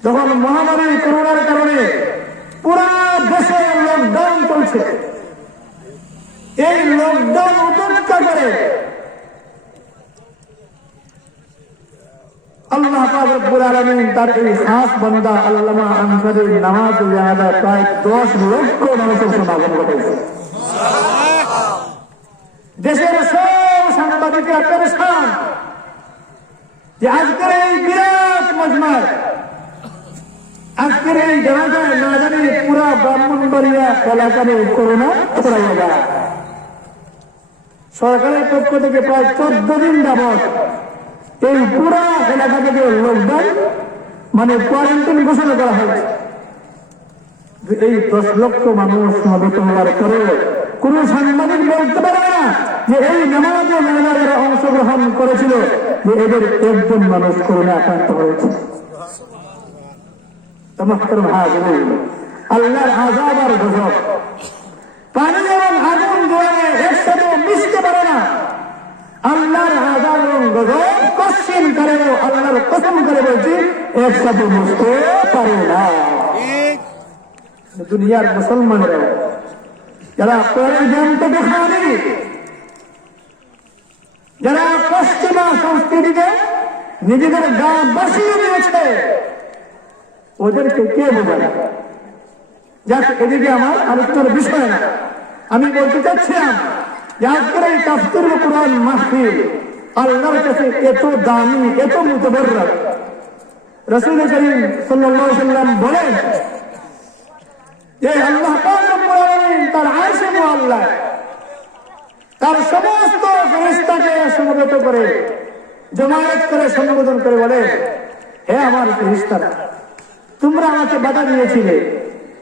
যখন মহামারী করোনার কারণে পুরা দেশে লকডাউন চলছে, এই লকডাউন উপেক্ষা করে আল্লাহ পাক রব্বুল আলামিন তার এই খাস বান্দা আল্লামা আনসারীর নামাজ ইয়াদা প্রায় 10 লক্ষ মানুষের সমাগম ঘটেছে। দেশের সব সাংবাদিকরা পেরেশান যে আজকের এই বিরাট মজমায়, আজকের এই জানাজায় না জানি পুরা ব্রাহ্মণবাড়িয়া এলাকায় করোনা ছড়াইয়া যায়। সরকারের পক্ষ থেকে প্রায় 14 দিন যাবৎ এই পুরা এলাকা থেকে লকডাউন মানে কোয়ারেন্টাইন ঘোষণা করা হয়েছে। এই 10 লক্ষ মানুষ সমবেত হওয়ার পরে কোন সাংবাদিক বলতে পারবে না যে এই নামাজে যারা অংশগ্রহণ করেছিল যে এদের একজন মানুষ করোনা আক্রান্ত হয়েছে। আল্লাহর আযাব আর গজব, পানি এবং আগুন দুয়ারে একসাথে মিশতে পারে না। আল্লাহর আযাব এবং গজব কশিন করে, আল্লাহর কসম করে বলছি একসাথে মিশতে পারে না। দুনিয়ার মুসলমানেরা যারা পরের জ্ঞান থেকে খানি, যারা পশ্চিমা সংস্কৃতিতে নিজেদের গা বসিয়ে দিয়েছে, ওদেরকে কে বোঝাবে? যাক, এদিকে আমার আলোচনার বিষয় না। আমি বলতে চাচ্ছিলাম যে আজকের এই তাফসীরুল কুরআন মাহফিল আল্লাহর কাছে এত দামি, এত মুতবররক। রাসূল করিম সাল্লাল্লাহু আলাইহি ওয়াসাল্লাম বলেন যে আল্লাহ পাক রব্বুল আলামিন তার আরশে মুআল্লায় তার সমস্ত ফেরেশতাকে সমবেত করে জমায়েত করে সম্বোধন করে বলে, হে আমার ফেরেশতারা, তোমরা আমাকে বাধা দিয়েছিলে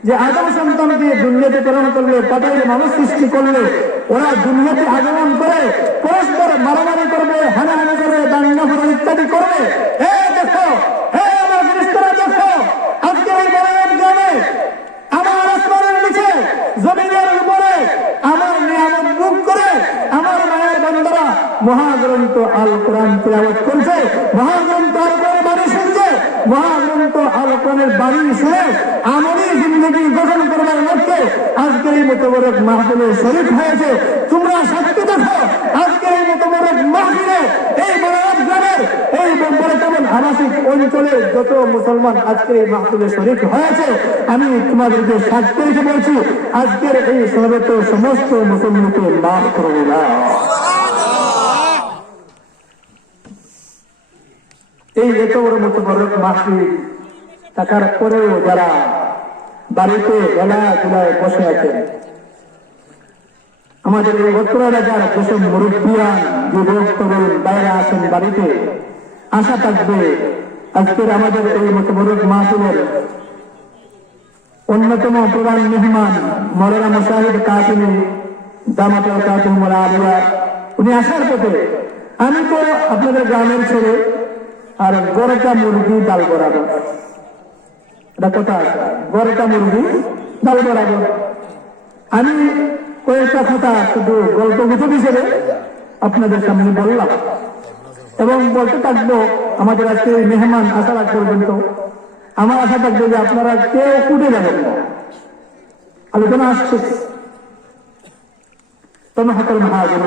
যে আদম সন্তানকে দুনিয়াতে প্রেরণ করলে, পাঠাইলে, মানুষ সৃষ্টি করলে ওরা দুনিয়াতে আগমন করে পরস্পর মারামারি করবে, হানাহানি করবে, দাঙ্গা ফাসাদ ইত্যাদি করবে। হে দেখো, হে আমার ফেরেশতারা, দেখো আজকে এই বনায়ন গ্রামে আমার আসমানের নিচে জমিনের উপরে আমার নিয়ামত ভোগ করে আমার মায়ের বান্দারা মহাগ্রন্থ আল কোরআন তিলাওয়াত করছে, মহাগ্রন্থ আল কোরআন বাণী শুনছে, মহাগ্রন্থ আল কোরআনের বাণী শুনে আমলি জিন্দগি গঠন করবার লক্ষ্যে আজকের এই মোতাবেক মাহফিলে শরীক হয়েছে। তোমরা সাক্ষী দেখো, আজকের এই মোতাবেক মাহফিলে এই বনায়ন গ্রামের এই বর্তমান আবাসিক অঞ্চলে যত মুসলমান আজকের এই মাহফিলে শরীক হয়েছে, আমি তোমাদেরকে সাক্ষী রেখে বলছি, আজকের এই সমবেত সমস্ত মুসলমানকে মাফ করে দাও। এই এত বড় মোতাবেক মাহফিল থাকার পরেও যারা বাড়িতে খেলাধুলায় বসে আছেন, আমাদের এই অত্র এলাকার যেসব মুরব্বিয়ান, যুবক তরুণ বাইরে আছেন বাড়িতে, আশা থাকবে আজকের আমাদের এই মোতাবেক মাহফিলের অন্যতম প্রধান মেহমান মৌলানা মুশাহিদ কাসিমি দামাত বরকাতুহুল আলিয়া, উনি আসার পথে আমি তো আপনাদের গ্রামের ছেলে, আর গরকা মুরগি ডাল বরাবর, এটা কথা আছে, গরকা মুরগি ডাল বরাবর। আমি কয়েকটা কথা শুধু গল্প গুজব হিসেবে আপনাদের সামনে বললাম এবং বলতে থাকবো। আমাদের আজকে মেহমান আসার আগ পর্যন্ত আমার আশা থাকবে যে আপনারা কেউ উঠে যাবেন না, আলোচনা আসছে। তনহাতুল মাহাজুর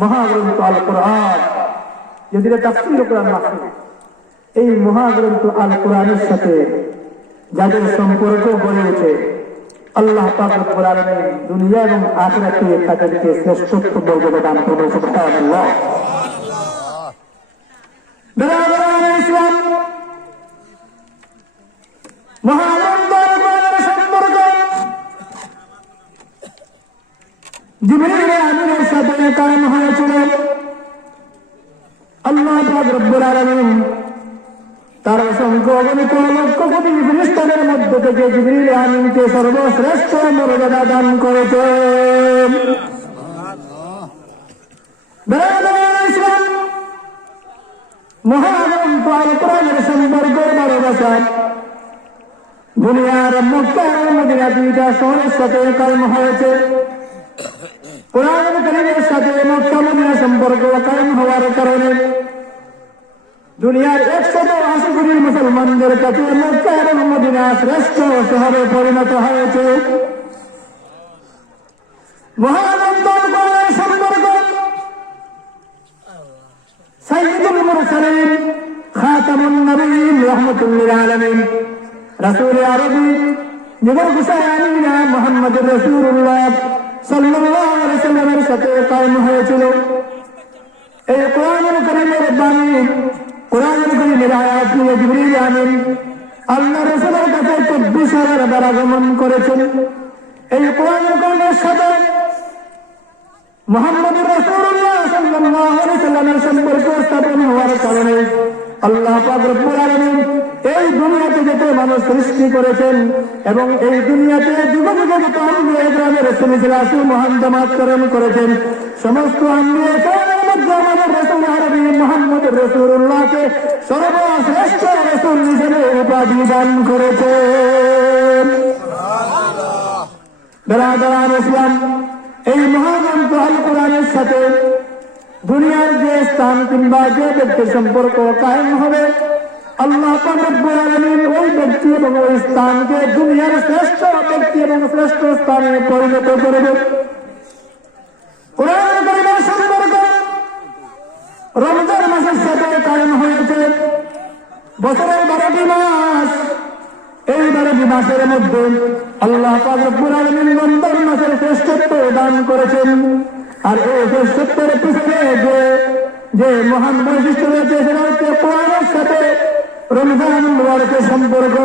মহাগ্রন্থ আল কোরআন, যদি তাফসীরুল কুরআন মাহফিল, এই মহাগ্রন্থ আল কোরআনের সাথে যাদের সম্পর্ক গড়ে ওঠে, আল্লাহ পাক রব্বুল আলামিন দুনিয়া এবং আখিরাতে তাদেরকে শ্রেষ্ঠত্ব মর্যাদা দান করবেন। সুবহানাল্লাহ। বিরাদরানে ইসলাম, মহাগ্রন্থ আল কোরআনের সম্পর্ক জিবরিল আমিনের সাথে কায়েম হয়েছিল। আল্লাহ পাক রব্বুল আলামিন তার অসংখ্য অগণিত লক্ষ কোটি ফেরেশতাদের মধ্য থেকে জিবরিল আমিনকে সর্বশ্রেষ্ঠ মর্যাদা দান করেছেন। বিরাদরানে ইসলাম, মহাগ্রন্থ আল কোরআনের সম্পর্ক ভালোবাসা দুনিয়ার মক্কা এবং মদিনা দুইটা শহরের সাথে কায়েম হয়েছে। কোরআন কারীমের সাথে মক্কা মদিনা সম্পর্ক কায়েম হওয়ার কারণে দুনিয়ার 180 কোটি মুসলমানদের কাছে মক্কা এবং মদিনা শ্রেষ্ঠ শহরে পরিণত হয়েছে। মহাগ্রন্থ আল কোরআনের সম্পর্ক সাইয়্যিদুল মুরসালিন খাতামুন নবিয়্যিন রাহমাতুল লিল আলামিন রাসূল আরবি নিগর হুসাইন আমিনা মুহাম্মদুর রাসূলুল্লাহ সাল্লাল্লাহু আলাইহি ওয়াসাল্লামের সাথে কায়েম হয়েছিল। এই কোরআনুল কারীমের বাণী, কোরআনুল কারীমের আয়াত নিয়ে জিবরিল আমিন আল্লাহ রাসূলের কাছে 24,000 বার আগমন করেছেন। এই কোরআনুল কারীমের সাথে মুহাম্মদুর রাসূলুল্লাহ সাল্লাল্লাহু আলাইহি ওয়াসাল্লামের সম্পর্ক স্থাপন হওয়ার কারণে আল্লাহ পাক রব্বুল আলামিন এই দুনিয়াতে যত মানুষ সৃষ্টি করেছেন এবং এই দুনিয়াতে যুগে যুগে যত আম্বিয়া ইকরামের রাসূল সাল্লাল্লাহু মহান জামাত প্রেরণ করেছেন, সমস্ত আম্বিয়া ইকরামের মধ্যে আমাদের রাসূল আরবি মুহাম্মদুর রাসূলুল্লাহকে সর্বশ্রেষ্ঠ রাসূল হিসেবে উপাধি দান করেছেন। সুবহানাল্লাহ। বিরাদরানে ইসলাম, এই মহাগ্রন্থ আল কোরআনের সাথে দুনিয়ার যে স্থান কিংবা যে ব্যক্তির সম্পর্ক কায়েম হবে, আল্লাহ পাক রব্বুল আলামিন ওই ব্যক্তি এবং ওই স্থানকে দুনিয়ার শ্রেষ্ঠ ব্যক্তি এবং শ্রেষ্ঠ স্থানে পরিণত করবে। কোরআন কারীমের সম্পর্ক রমজান মাসের সাথে কায়েম হয়েছে। বছরের 12টি মাস, এই 12টি মাসের মধ্যে আল্লাহ পাক রব্বুল আলামিন রমজান মাসের শ্রেষ্ঠত্ব দান করেছেন। আর এই শ্রেষ্ঠত্বের পিছনে যে মহান বৈশিষ্ট্য রয়েছে সেটা হচ্ছে কোরআনের সাথে রমজান মুবারকের সম্পর্ক।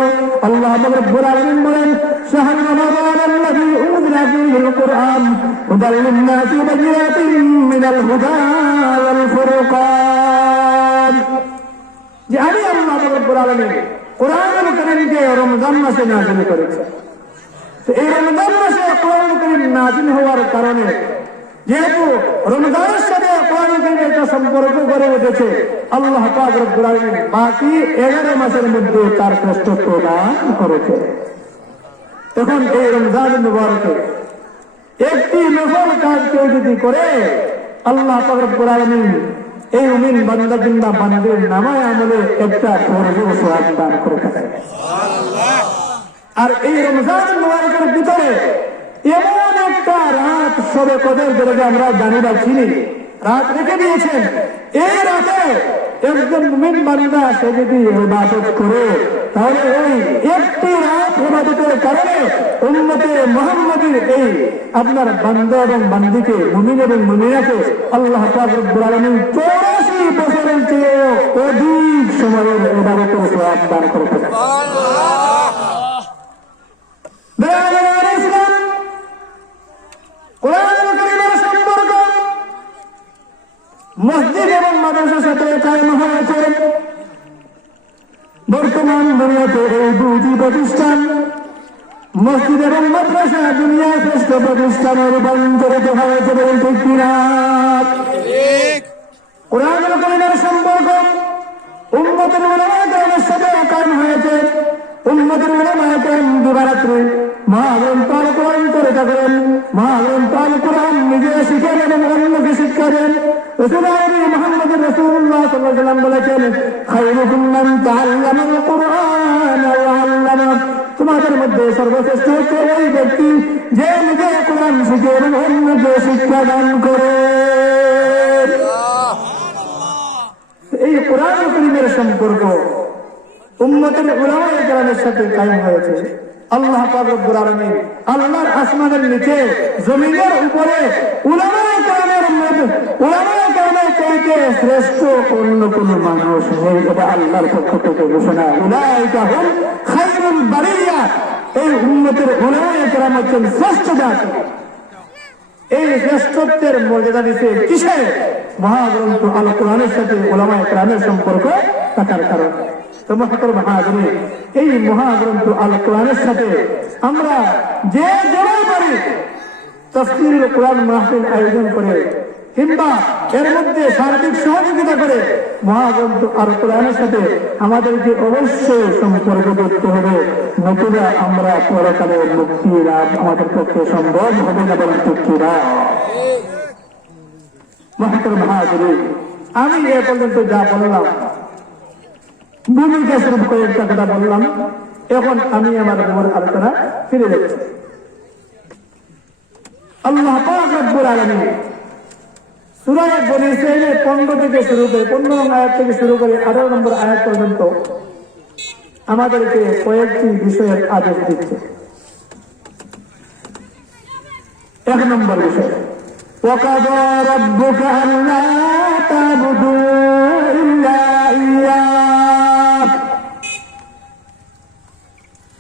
আল্লাহ পাক রব্বুল আলামিন বলেন, শাহরু রমাদান আল্লাযী উনজিলা ফীহিল কুরআন হুদাল লিন-নাসি ওয়া বায়িনাতিন মিনাল হুদা ওয়াল ফুরকান। যে আমি আল্লাহ পাক রব্বুল আলামিন কোরআনুল কারীমকে রমজান মাসে নাযিল করেছি। তো এই রমজান মাসে কোরআনুল কারীম নাযিল হওয়ার কারণে যেহেতু রমজানের সাথে কোরআনুল কারীমের একটা সম্পর্ক গড়ে উঠেছে, আল্লাহ পাক রব্বুল আলামিন বাকি 11 মাসের মধ্যে তার শ্রেষ্ঠত্ব দান করেছে। তখন এই রমজান মুবারকে একটি নফল কাজ কেউ যদি করে, আল্লাহ পাক রব্বুল আলামিন এই মুমিন বান্দা কিংবা বান্দির নামায় আমলে একটা সওয়াব দান করে থাকেন। আর এই রমজান মুবারকের ভিতরে এমন একটা রাত শবে কদর যেটাকে আমরা জানি বা চিনি, রাত রেখে দিয়েছেন। এই রাতে একজন মুমিন বান্দা সে যদি ইবাদত করে, তাহলে ওই একটি রাত ইবাদতের কারণে উম্মতে মুহাম্মাদীর এই আপনার বান্দা এবং বান্দিকে, মুমিন এবং মুমিনাকে আল্লাহ পাক রব্বুল আলামিন 84 বছরের চেয়ে অধিক সময়ের ইবাদতের সওয়াব দান করে থাকেন। কোরআনুল কারীমের সম্পর্ক মসজিদ এবং মাদ্রাসার সাথে কায়েম হয়েছে। বর্তমান দুনিয়াতে এই দুটি প্রতিষ্ঠান মসজিদ এবং মাদ্রাসা দুনিয়ার শ্রেষ্ঠ প্রতিষ্ঠানে রূপান্তরিত হয়েছে বলে ঠিক কিনা? কোরআনুল কারীমের সম্পর্ক উম্মতের উলামায়ে কেরামের সাথে কায়েম হয়েছে। উম্মতের উলামায়ে কেরাম দিবারাত্রি মহাগ্রন্থ আল কোরআন করে থাকেন। মহাগ্রন্থ আল কোরআন নিজে শিখেন এবং অন্যকে শিক্ষা দেন। রাসূল আরবি মুহাম্মদ রাসূলুল্লাহ সাল্লাল্লাহু আলাইহি ওয়াসাল্লাম বলেছেন, খায়রুকুম মান তাআল্লামাল কুরআন ওয়া আল্লামা। তোমাদের মধ্যে সর্বশ্রেষ্ঠ হচ্ছে ওই ব্যক্তি যে নিজে কোরআন শিখে এবং অন্যকে শিক্ষা দান করে। এই কোরআনুল কারীমের সম্পর্ক উম্মতের উলামায়ে কেরামের সাথে কায়েম হয়েছে। আল্লাহ পাক রব্বুল আলামিন আল্লাহর আসমানের নিচে জমিনের উপরে উলামায়ে কেরামের চাইতে শ্রেষ্ঠ অন্য কোন মানুষ নেই। এটা আল্লাহর পক্ষ থেকে ঘোষণা। উলাইকা হুম খায়রুল বারিয়া। এই উম্মতের উলামায়ে কেরাম হচ্ছেন শ্রেষ্ঠ জাতি। এই শ্রেষ্ঠত্বের মর্যাদা দিতে কিসে? মহাগ্রন্থ আল কোরআনের সাথে উলামায়ে কেরামের সম্পর্ক থাকার কারণে। তো মুহতারাম হাজিরিন, এই মহাগ্রন্থ আল কোরআনের সাথে আমরা যে যেভাবে পারি তাফসীরুল কোরআন মাহফিল আয়োজন করে কিংবা এর মধ্যে সার্বিক সহযোগিতা করে মহাগ্রন্থ আল কোরআনের সাথে আমাদেরকে অবশ্যই সম্পর্ক করতে হবে। নতুবা আমরা পরকালে মুক্তি লাভ আমাদের পক্ষে সম্ভব হবে না বলে দুঃখীরা। মুহতারাম হাজিরিন, আমি এ পর্যন্ত যা বললাম ভূমিকা স্বরূপ কয়েকটা কথা বললাম। এখন আমি আমার মূল আলোচনা ফিরে যাচ্ছি। আল্লাহ পাক রব্বুল আলামিন সূরা বনী ইসরাঈলের 15 থেকে শুরু করে 15 নং আয়াত থেকে শুরু করে 18 নম্বর আয়াত পর্যন্ত আমাদেরকে কয়েকটি বিষয়ের আদেশ দিচ্ছে। 1 নম্বর বিষয়, ওয়াকাদা রাব্বুকা আল্লা তা'বুদু ইল্লা ইয়্যাহ।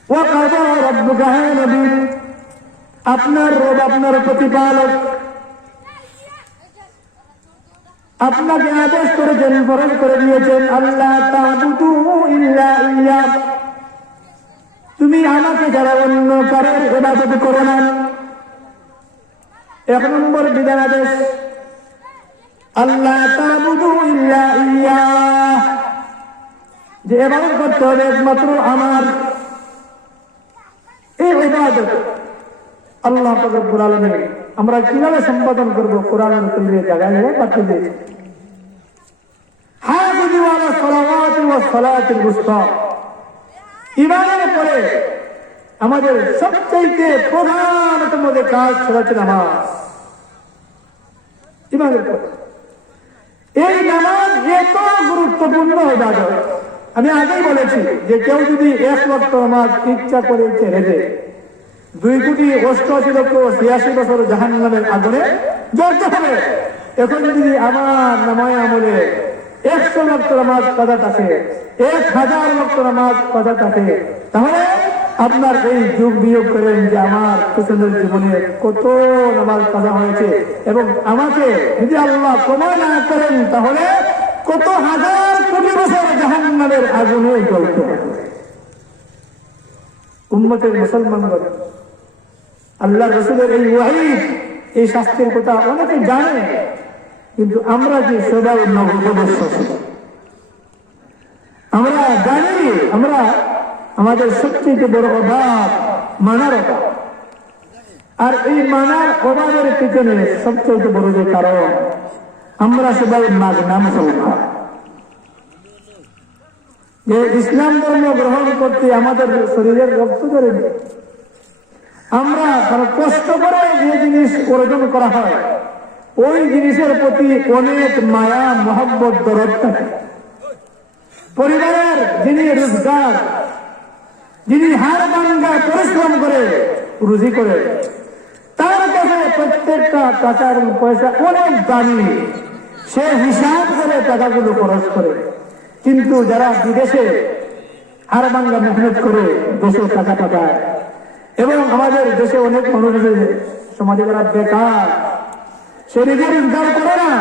ওয়াকাদা রাব্বুকা, হে নবী, আপনার রব, আপনার প্রতিপালক আপনাকে আদেশ করেছেন, ফরজ করে দিয়েছেন, আল্লাহ তা'বুদু ইল্লা ইয়্যাহ, তুমি আমাকে ছাড়া অন্য কারোর ইবাদত করো না। 1 নম্বর বিধান আদেশ, আল্লাহ তা'বুদু ইল্লা ইয়্যাহ, যে ইবাদত করতে হবে একমাত্র আমার। এই ইবাদত আল্লাহ পাক রব্বুল আলামিন আমরা কিভাবে সম্পাদন করবো? কোরআনের কারীমের জায়গায় পাঠিয়ে দিয়েছে, হাফিজু আলা সালাওয়াতি ওয়াস সালাতিল উসতা। ঈমানের পরে আমাদের সবচেয়ে প্রধানতম যে কাজ সেটা হচ্ছে নামাজ। ঈমানের পরে এই নামাজ এত গুরুত্বপূর্ণ ইবাদত। আমি আগেই বলেছি যে কেউ যদি 1 ওয়াক্ত নামাজ ইচ্ছা করে ছেড়ে দেয় 2,88,86,000 বছর জাহান্নামের আগুনে জ্বলতে হবে। এখন যদি আমার নামায় আমলে 100 ওয়াক্ত নামাজ কাজা থাকে, 1000 ওয়াক্ত নামাজ কাজা থাকে, তাহলে আপনার এই যোগ বিয়োগ করেন যে আমার পেছনের জীবনে কত নামাজ কাজা হয়েছে, এবং আমাকে যদি আল্লাহ ক্ষমা না করেন তাহলে কত হাজার কোটি বছর জাহান্নামের আগুনে জ্বলতে হবে। উম্মতের মুসলমানগণ, আল্লাহ রাসূলের এই ওয়াহিদ, এই শাস্তির কথা অনেকে জানে, কিন্তু আমরা যে সবাই নবদর্শ, আমরা জানি আমরা আমাদের সবচেয়ে বড় অভাব মানার অভাব। আর এই মানার অভাবের পিছনে সবচেয়ে বড় যে কারণ, আমরা সবাই মাগনা মুসলমান। যে ইসলাম ধর্ম গ্রহণ করতে আমাদের শরীরের রক্ত ধরে, আমরা কষ্ট করে যে জিনিস অর্জন করা হয় ওই জিনিসের প্রতি অনেক মায়া মহব্বত দরদ থাকে। পরিবারের যিনি রোজগার, যিনি হাড় ভাঙা পরিশ্রম করে রুজি করে, তার কাছে প্রত্যেকটা টাকা এবং পয়সা অনেক দামি, সে হিসাব করে টাকাগুলো খরচ করে। কিন্তু যারা বিদেশে হাড় ভাঙা মেহনত করে দেশে টাকা পাঠায়, এবং আমাদের দেশে অনেক মানুষ সমাজে যারা বেকার, সে নিজে রোজগার করে না,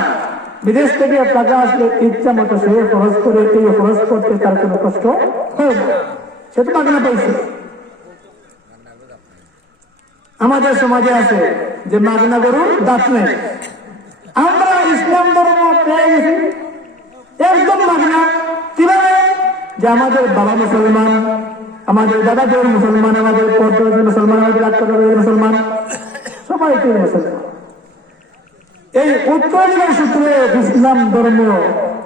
বিদেশ থেকে টাকা আসলে ইচ্ছা মতো সে খরচ করে। এই খরচ করতে তার কোনো কষ্ট হয় না, সে তো মাগনা পাইছে। আমাদের সমাজে আছে যে মাগনা গরুর দাঁত নেই। আমরা ইসলাম ধর্ম পেয়ে গেছি একদম মাগনা। কিভাবে? যে আমাদের বাবা মুসলমান, আমাদের দাদাদের মুসলমান, আমাদের পর্দাদের মুসলমান, আমাদের আত্মীয় মুসলমান, সবাই তো মুসলমান। এই উত্তরীয় সূত্রে ইসলাম ধর্ম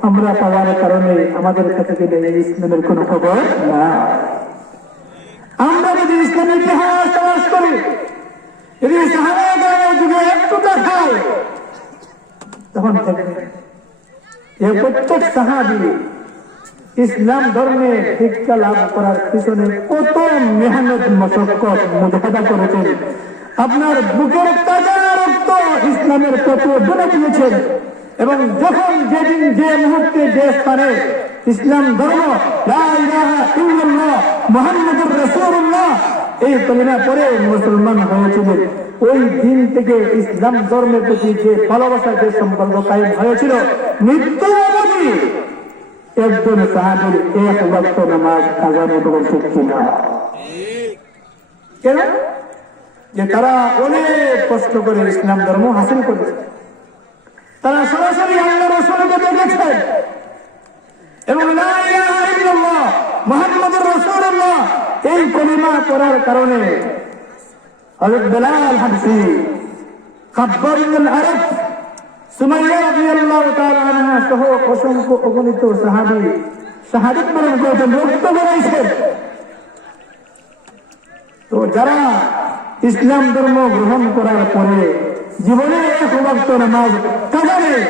আমরা পাওয়ার কারণে আমাদের কাছে গেলে ইসলামের কোন খবর না। আমরা যদি ইসলামের ইতিহাস তালাশ করি, যদি সাহাবায়ে যুগে একটু দেখাই, তখন এই প্রত্যেক সাহাবী ইসলাম ধর্মে শিক্ষা লাভ করার পিছনে কত মেহনত মশক্কত মুজাহাদা করেছেন। আপনার বুকের তাজা রক্ত ইসলামের পথে বলে দিয়েছেন। এবং যখন যেদিন যে মুহূর্তে যে স্থানে ইসলাম ধর্ম লা ইলাহা ইল্লাল্লাহ মুহাম্মাদুর রাসূলুল্লাহ এই কালিমা পড়ে মুসলমান হয়েছিলেন, ওই দিন থেকে ইসলাম ধর্মের প্রতি যে ভালোবাসা, যে সম্পর্ক কায়েম হয়েছিল, মৃত্যু অবধি একজন সাহাবীর 1 ওয়াক্ত নামাজ কাজা নেই ঠিক কিনা? কেন? যে তারা অনেক কষ্ট করে ইসলাম ধর্ম হাসিল করেছে। তারা সরাসরি আল্লাহ রাসূলকে দেখেছে এবং লা ইলাহা ইল্লাল্লাহ মুহাম্মাদুর রাসূলুল্লাহ এই কালিমা পড়ার কারণে হযরত বেলাল হাবশী, খাব্বাব ইবনে আরব, সুমাইয়া রাদিয়াল্লাহু তাআলা আনহা সহ অসংখ্য অগণিত সাহাবী শাহাদাত বরণ করেছেন, রক্ত বেরাইছেন। তো যারা ইসলাম ধর্ম গ্রহণ করার পরে জীবনে 1 ওয়াক্ত নামাজ কাজা নেই,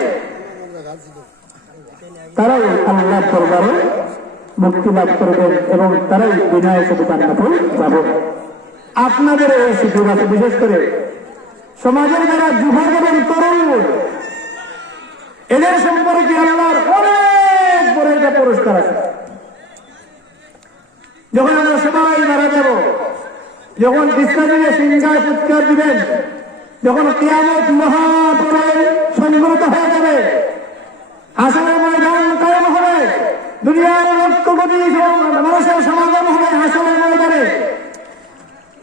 তারাই আল্লাহর দরবারে মুক্তি লাভ করবেন এবং তারাই বিনয় সাথে জান্নাতে যাবে। আপনাদের এই সুযোগ আছে, বিশেষ করে সমাজের যারা যুবক এবং তরুণ, এদের সম্পর্কে আল্লাহর অনেক বড় একটা পুরস্কার আছে। যখন আমরা সবাই মারা যাব, যখন ইসলামের সিংহায় ফুৎকার দিবেন, যখন কিয়ামত মহাপ্রলয় সংঘটিত হয়ে যাবে, হাসরের ময়দান কায়েম হবে, দুনিয়ার লক্ষ কোটি মানুষের সমাগম হবে হাসরের ময়দানে,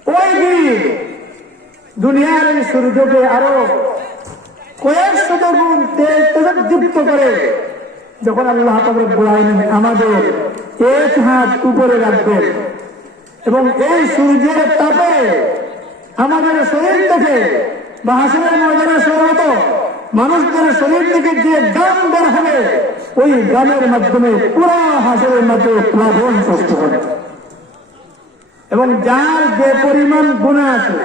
ওই দিন দুনিয়ার এই সূর্যকে আরো কয়েক শত গুণ তেজযুক্ত করে যখন আল্লাহ পাক রব্বুল আলামিন আমাদের 1 হাত উপরে রাখবেন এবং এই সূর্যের তাপে আমাদের শরীর থেকে বা হাসরের ময়দানে সমবেত মানুষদের শরীর থেকে যে গান বের হবে, ওই গানের মাধ্যমে পুরো হাসরের মধ্যে প্লাবন সৃষ্টি হবে এবং যার যে পরিমাণ গুনাহ আছে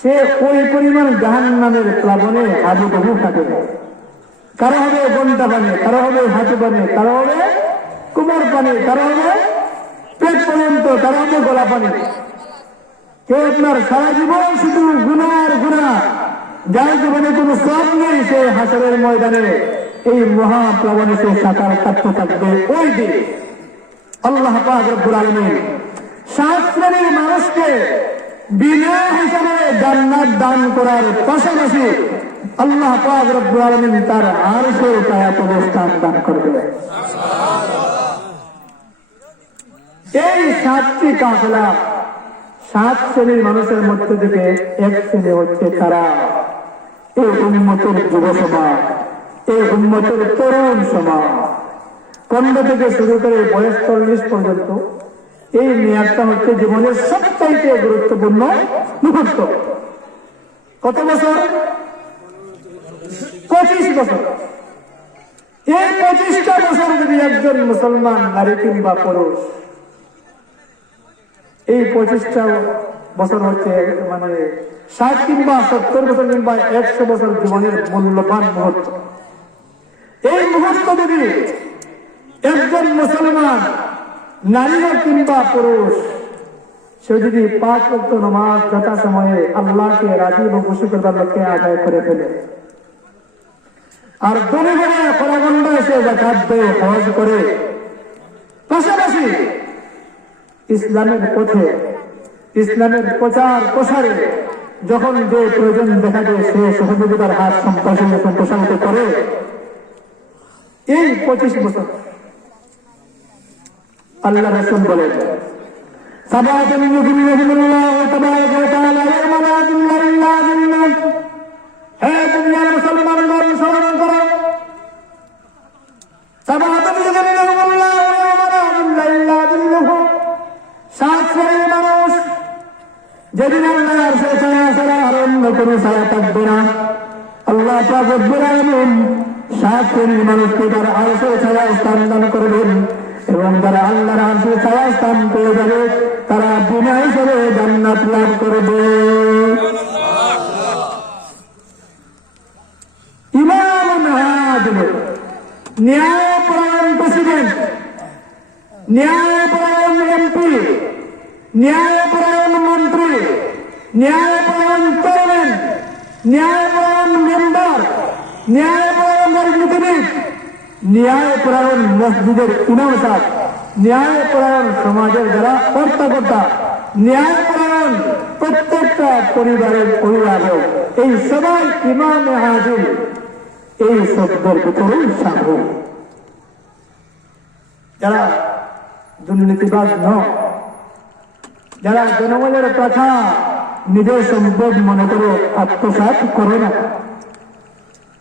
সে ওই পরিমাণ জাহান্নামের প্লাবনে হাবুডুবু থাকে। কারো হবে ঘন্টা পানি, কারো হবে হাঁটু পানি, কারো হবে কোমর পানি, কারো হবে পেট পর্যন্ত, কারো হবে গলা পানি। কেউ আপনার সারা জীবন শুধু গুনার গুনাহ, যার জীবনে কোনো সব নেই, সে হাসরের ময়দানে এই মহাপ্লাবনে সে সাঁতার কাটতে থাকবে। ওই দিন আল্লাহ পাক রব্বুল আলামিন 7 শ্রেণীর মানুষকে বিনা হিসাবে জান্নাত দান করার পাশাপাশি আল্লাহ পাক রব্বুল আলামিন তার আরশে ছায়াতলে স্থান দান করবে। এই 7টি কাফেলা 7 শ্রেণীর মানুষের মধ্যে থেকে এক শ্রেণী হচ্ছে তারা এই উম্মতের যুব সমাজ, এই উম্মতের তরুণ সমাজ, 15 থেকে শুরু করে বয়স 40 পর্যন্ত। এই মেয়াদটা হচ্ছে জীবনের সবচাইতে গুরুত্বপূর্ণ মুহূর্ত। কত বছর? 25 বছর। এই 25টা বছর যদি একজন মুসলমান নারী কিংবা পুরুষ, এই 25টা বছর হচ্ছে মানে 60 কিংবা 70 বছর কিংবা 100 বছর জীবনের মূল্যবান মুহূর্ত। এই মুহূর্ত যদি একজন মুসলমান নারী কিংবা পুরুষ সে যদি 5 ওয়াক্ত নামাজ যথাসময়ে আল্লাহকে রাজি এবং খুশি করবার লক্ষ্যে আদায় করে ফেলে, আর দূরে দূরে খোলাগন্ডা এসে যাকাত দেয়, হজ করে, পাশাপাশি ইসলামের পথে ইসলামের প্রচার প্রসারে যখন যে প্রয়োজন দেখা যায় সে সহযোগিতার হাত সম্প্রসারিত করে, এই 25 বছর আল্লাহ রাসূল বলেন সাবাতুন ইউযিল্লুহুল্লাহু তাবারাকা ওয়া তাআলা ইয়াওমা লা যিল্লা ইল্লা যিল্লুহ। হে দুনিয়ার মুসলমানগণ, স্মরণ করো সাবাতুন ইউযিল্লুহুল্লাহু ইয়াওমা লা যিল্লা ইল্লা যিল্লুহ। 7 শ্রেণীর মানুষ যেদিন আল্লাহর আরশে ছায়া ছাড়া আর অন্য কোনো ছায়া থাকবে না। আল্লাহ পাক রব্বুল আলামিন 7 শ্রেণীর মানুষকে তার আরশে ছায়া স্থান দান করবেন, এবং যারা আল্লাহর আরশে ছায়া স্থান পেয়ে যাবে তারা বিনা হিসাবে জান্নাত লাভ করবে। ইমামুন আদিল, ন্যায়পরায়ণ প্রেসিডেন্ট, ন্যায়পরায়ণ এমপি, ন্যায়পরায়ণ মন্ত্রী, ন্যায়পরায়ণ চেয়ারম্যান, ন্যায়পরায়ণ মেম্বার, ন্যায়পরায়ণ রাজনীতিবিদ, ন্যায়পরায়ণ মসজিদের ইমাম সাহেব, ন্যায়পরায়ণ সমাজের যারা কর্তাকর্তা, ন্যায়পরায়ণ প্রত্যেকটা পরিবারের অভিভাবক, এই সবাই ইমামে আদিল এই শব্দের ভিতরেই সামিল। যারা দুর্নীতিবাজ নয়, যারা জনগণের কথা নিজের সম্পদ মনে করে আত্মসাৎ করে না।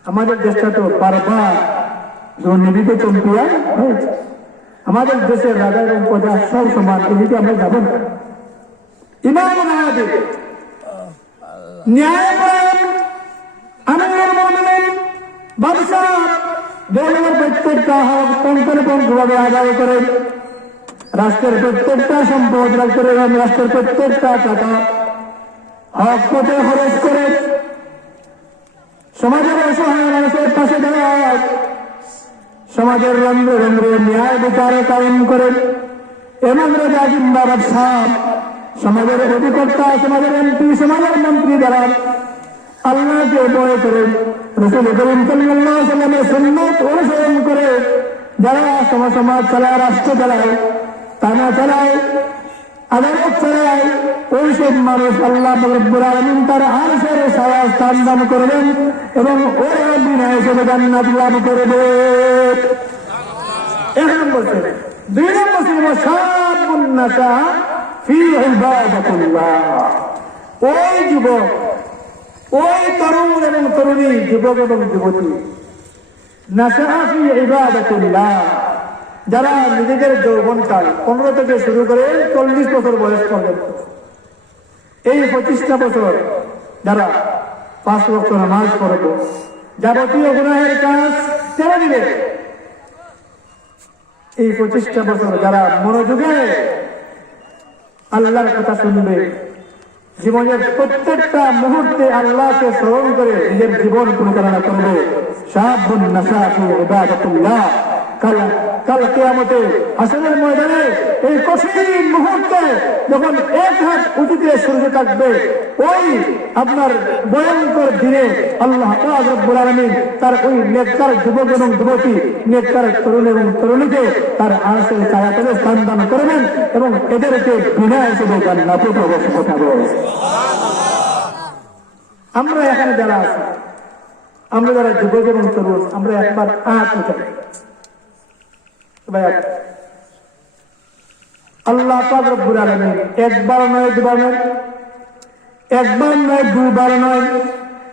আমাদের দেশটা তো বারবার দুর্নীতিতে চম্পিয়ান হয়েছে। আমাদের দেশের রাজা এবং প্রজা সব সমান, এদিকে আমরা যাব না। ইমামুন আদিল, ন্যায়পরায়ণ আমিরুল মুমিনিন, বাদশাহ জনগণের প্রত্যেকটা হক পঙ্কভাবে আদায় করে, রাষ্ট্রের প্রত্যেকটা সম্পদ রাষ্ট্রের প্রত্যেকটা টাকা হক পথে খরচ করে, সমাজের অসহায় মানুষের পাশে দাঁড়ায়, সমাজের রন্ধ্রে রন্ধ্রে ন্যায় বিচারে কায়েম করে, এমন রাজা কিংবা বাদশাহ, সমাজের অধিকর্তা, সমাজের এমপি, সমাজের মন্ত্রী দ্বারা আল্লাহকে ভয় করে, রাসূল করিম সাল্লাল্লাহু আলাইহি ওয়াসাল্লামের সুন্নাত অনুসরণ করে যারা সমাজ চালায়, রাষ্ট্র চালায়, থানা চালায়, আদালত চালায়, ওইসব মানুষ আল্লাহ রব্বুল আলামিন তার আরশের ছায়া স্থান দান করবেন এবং ওরা বিনা হিসেবে জান্নাত লাভ করবে। 1 নম্বর ছিল। 2 নম্বর ছিল শাবুন নাশা ফি ইবাদাতিল্লাহ। ওই যুবক, ওই তরুণ এবং তরুণী, যুবক এবং যুবতী, নাশা ফি ইবাদাতিল্লাহ, যারা নিজেদের যৌবনকাল 15 থেকে শুরু করে 40 বছর বয়স পর্যন্ত, এই 25টা বছর যারা 5 ওয়াক্ত নামাজ পড়বে, যাবতীয় গুনাহের কাজ ছেড়ে দিবে, এই 25টা বছর যারা মনোযোগে আল্লাহর কথা শুনবে, জীবনের প্রত্যেকটা মুহূর্তে আল্লাহকে স্মরণ করে নিজের জীবন পরিচালনা করবে। শাবুন নাশা ফি ইবাদাতিল্লাহ, কাল কিয়ামতে হাসরের ময়দানে এই কঠিন মুহূর্তে যখন এক হাত উঁচুতে সূর্য থাকবে, ওই আপনার ভয়ঙ্কর দিনে আল্লাহ পাক রব্বুল আলামিন তার ওই নেককার যুবক এবং যুবতী, নেককার তরুণ এবং তরুণীকে তার আরশের ছায়াতলে স্থান দান করবেন এবং এদেরকে বিনা হিসেবে জান্নাতে প্রবেশ করাবেন। আমরা এখানে যারা আছি, আমরা যারা যুবক এবং তরুণ, আমরা একবার হাত উঠাই। আল্লাহ পাক রব্বুল আলামিন একবার নয়, দুবার নয়, একবার নয়, দুবার নয়,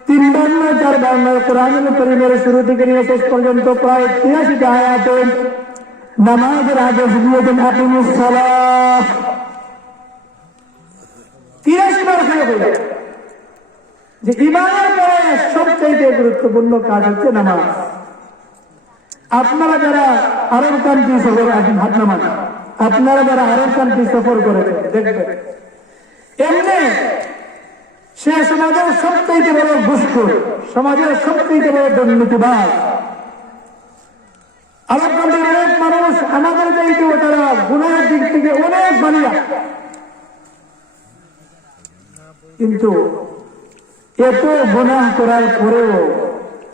তিনবার নয়, চারবার নয়, কোরআনুল কারীমের শুরু থেকে নিয়ে শেষ পর্যন্ত প্রায় 83টা আয়াতে নামাজের আদেশ দিয়েছেন, আকিমুস সালাহ। 83 বার হয়ে গেল যে ঈমানের পরে সবচেয়ে গুরুত্বপূর্ণ কাজ হচ্ছে নামাজ। আপনারা যারা আরব কান্ট্রি সফর, হাত নামান, আপনারা যারা আরব কান্ট্রি সফর করেছেন দেখবেন, এমনি সে সমাজের সবচেয়ে বড় ঘুষখোর, সমাজের সবচেয়ে বড় দুর্নীতিবাজ। আরব কান্ট্রির অনেক মানুষ আমাদের চাইতেও তারা গুনাহের দিক থেকে অনেক বানিয়া, কিন্তু এত গুনাহ করার পরেও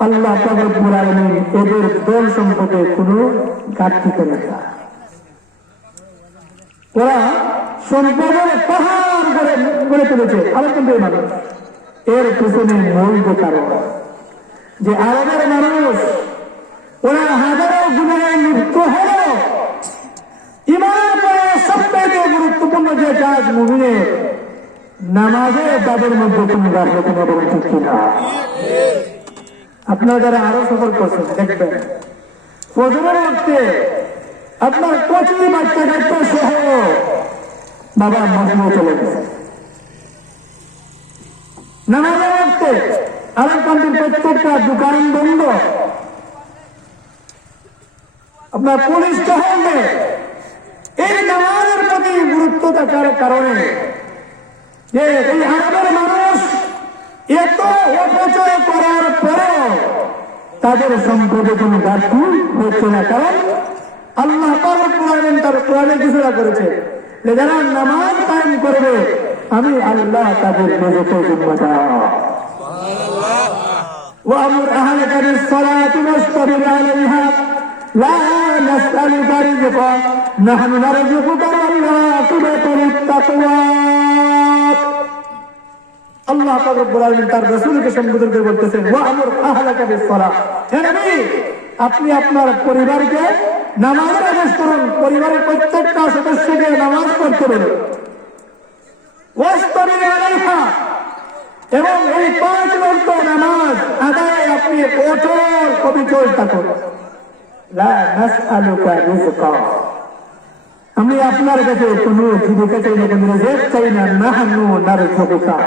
আল্লাহ পাক রব্বুল আলামিন এদের দল সম্পদে কোনো ঘাটতি করে না। ওরা সম্পদের পাহাড় গড়ে তুলেছে আলোচনার মানুষ। এর পিছনে মূল কারণ যে আরবের মানুষ, ওরা হাজারো গুনাহে লিপ্ত হলেও ঈমানের পরে সবচেয়ে গুরুত্বপূর্ণ যে কাজ মুমিনের, নামাজে তাদের মধ্যে কোনো গাফলতি বলতে ঠিক কিনা? আপনারা যারা আরো সফর করছেন দেখবেন, ফজরের মধ্যে আপনার কচি বাচ্চা কাচ্চা সহ বাবা মসজিদে চলে গেছে। নামাজের মধ্যে আরব কান্ট্রির প্রত্যেকটা দোকান বন্ধ, আপনার পুলিশ টহল নেই। এই নামাজের প্রতি গুরুত্ব থাকার কারণে যে এই আরবের মানুষ এত অপচয় করার পরেও তাদের সম্পদে কোনো ঘাটতি হচ্ছে না। কারণ আল্লাহ পাক রব্বুল আলামিন তার কোরআনে ঘোষণা করেছে যে যারা নামাজ কায়েম করবে আমি আল্লাহ তাদের মেঝেতে জিম্মাদার। ওয়ামুর আহলাকা বিস-সালাতি ওয়াসতাবির আলাইহা লা নাসআলুকা রিজকা নাহনু নারযুকুকা ওয়াল আকিবাতু লিত-তাকওয়া। আল্লাহ পাক রব্বুল আলামিন তার রাসূলকে সম্বোধন করে বলতেছেন, ওয়ামুর আহলাকা বিস-সালাহ, হে নবী আপনি আপনার পরিবারকে নামাজের আদেশ করুন, পরিবারের প্রত্যেকটা সদস্যকে নামাজ পড়তে বলুন। ওয়াসতাবির আলাইহা, এবং এই 5 ওয়াক্ত নামাজ আদায়ে আপনি অটল অবিচল থাকুন। লা নাসআলুকা রিজকা, আমি আপনার কাছে কোনো জীবিকা চাই না, কোনো রিজিক চাই না। নাহনু নারযুকুকা,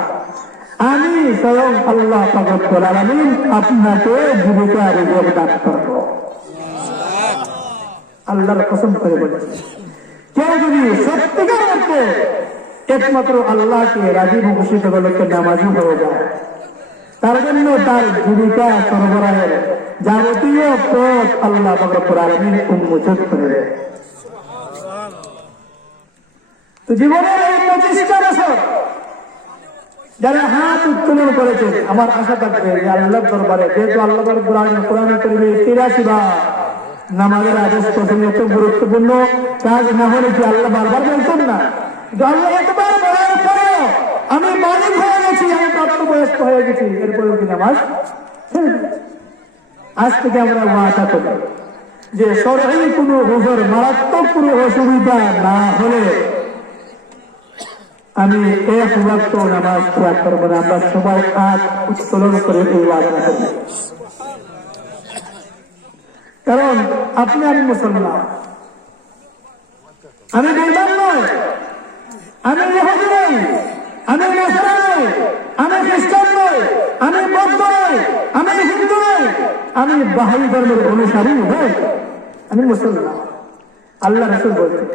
আমি স্বয়ং আল্লাহ পাক রব্বুল আলামিন আপনাকে জীবিকা রিজিক দান করব। আল্লাহর কসম করে বলছি, কেউ যদি সত্যিকার অর্থে একমাত্র আল্লাহকে রাজি খুশি করে লোককে নামাজি হয়ে যায়, তার জন্য তার জীবিকা সরবরাহের যাবতীয় পথ আল্লাহ পাক রব্বুল আলামিন উন্মোচন করে দেয়। তো জীবনের এই 25টা বছর যারা হাত উত্তোলন করেছেন, আমার আশা থাকবে যে আল্লাহর দরবারে, যেহেতু আল্লাহ রব্বুল আলামিন কোরআনে কারীমে 83 বার নামাজের আদেশ করেছেন, এত গুরুত্বপূর্ণ কাজ না হলে কি আল্লাহ বারবার বলতেন না যে আল্লাহ এতবার বলার পরেও আমি বালিগ হয়ে গেছি, আমি প্রাপ্তবয়স্ক হয়ে গেছি, এরপরেও কি নামাজ ছেড়ে দিয়েছি? আজ থেকে আমরা ওয়াদা করি যে শরঈ কোনো ওজর, মারাত্মক কোনো অসুবিধা না হলে আমি 1 ওয়াক্ত নামাজ ত্যাগ করবো না। আমরা সবাই হাত উত্তোলন করে এই ওয়াদা করি, কারণ আপনি আমি মুসলমান, আমি বেঈমান নই, আমি ইহুদি নই, আমি নাসারা নই, আমি খ্রিস্টান নই, আমি বৌদ্ধ নই, আমি হিন্দু নই, আমি বাহাই ধর্মের অনুসারী নই, আমি মুসলমান। আল্লাহ রাসূল বলছেন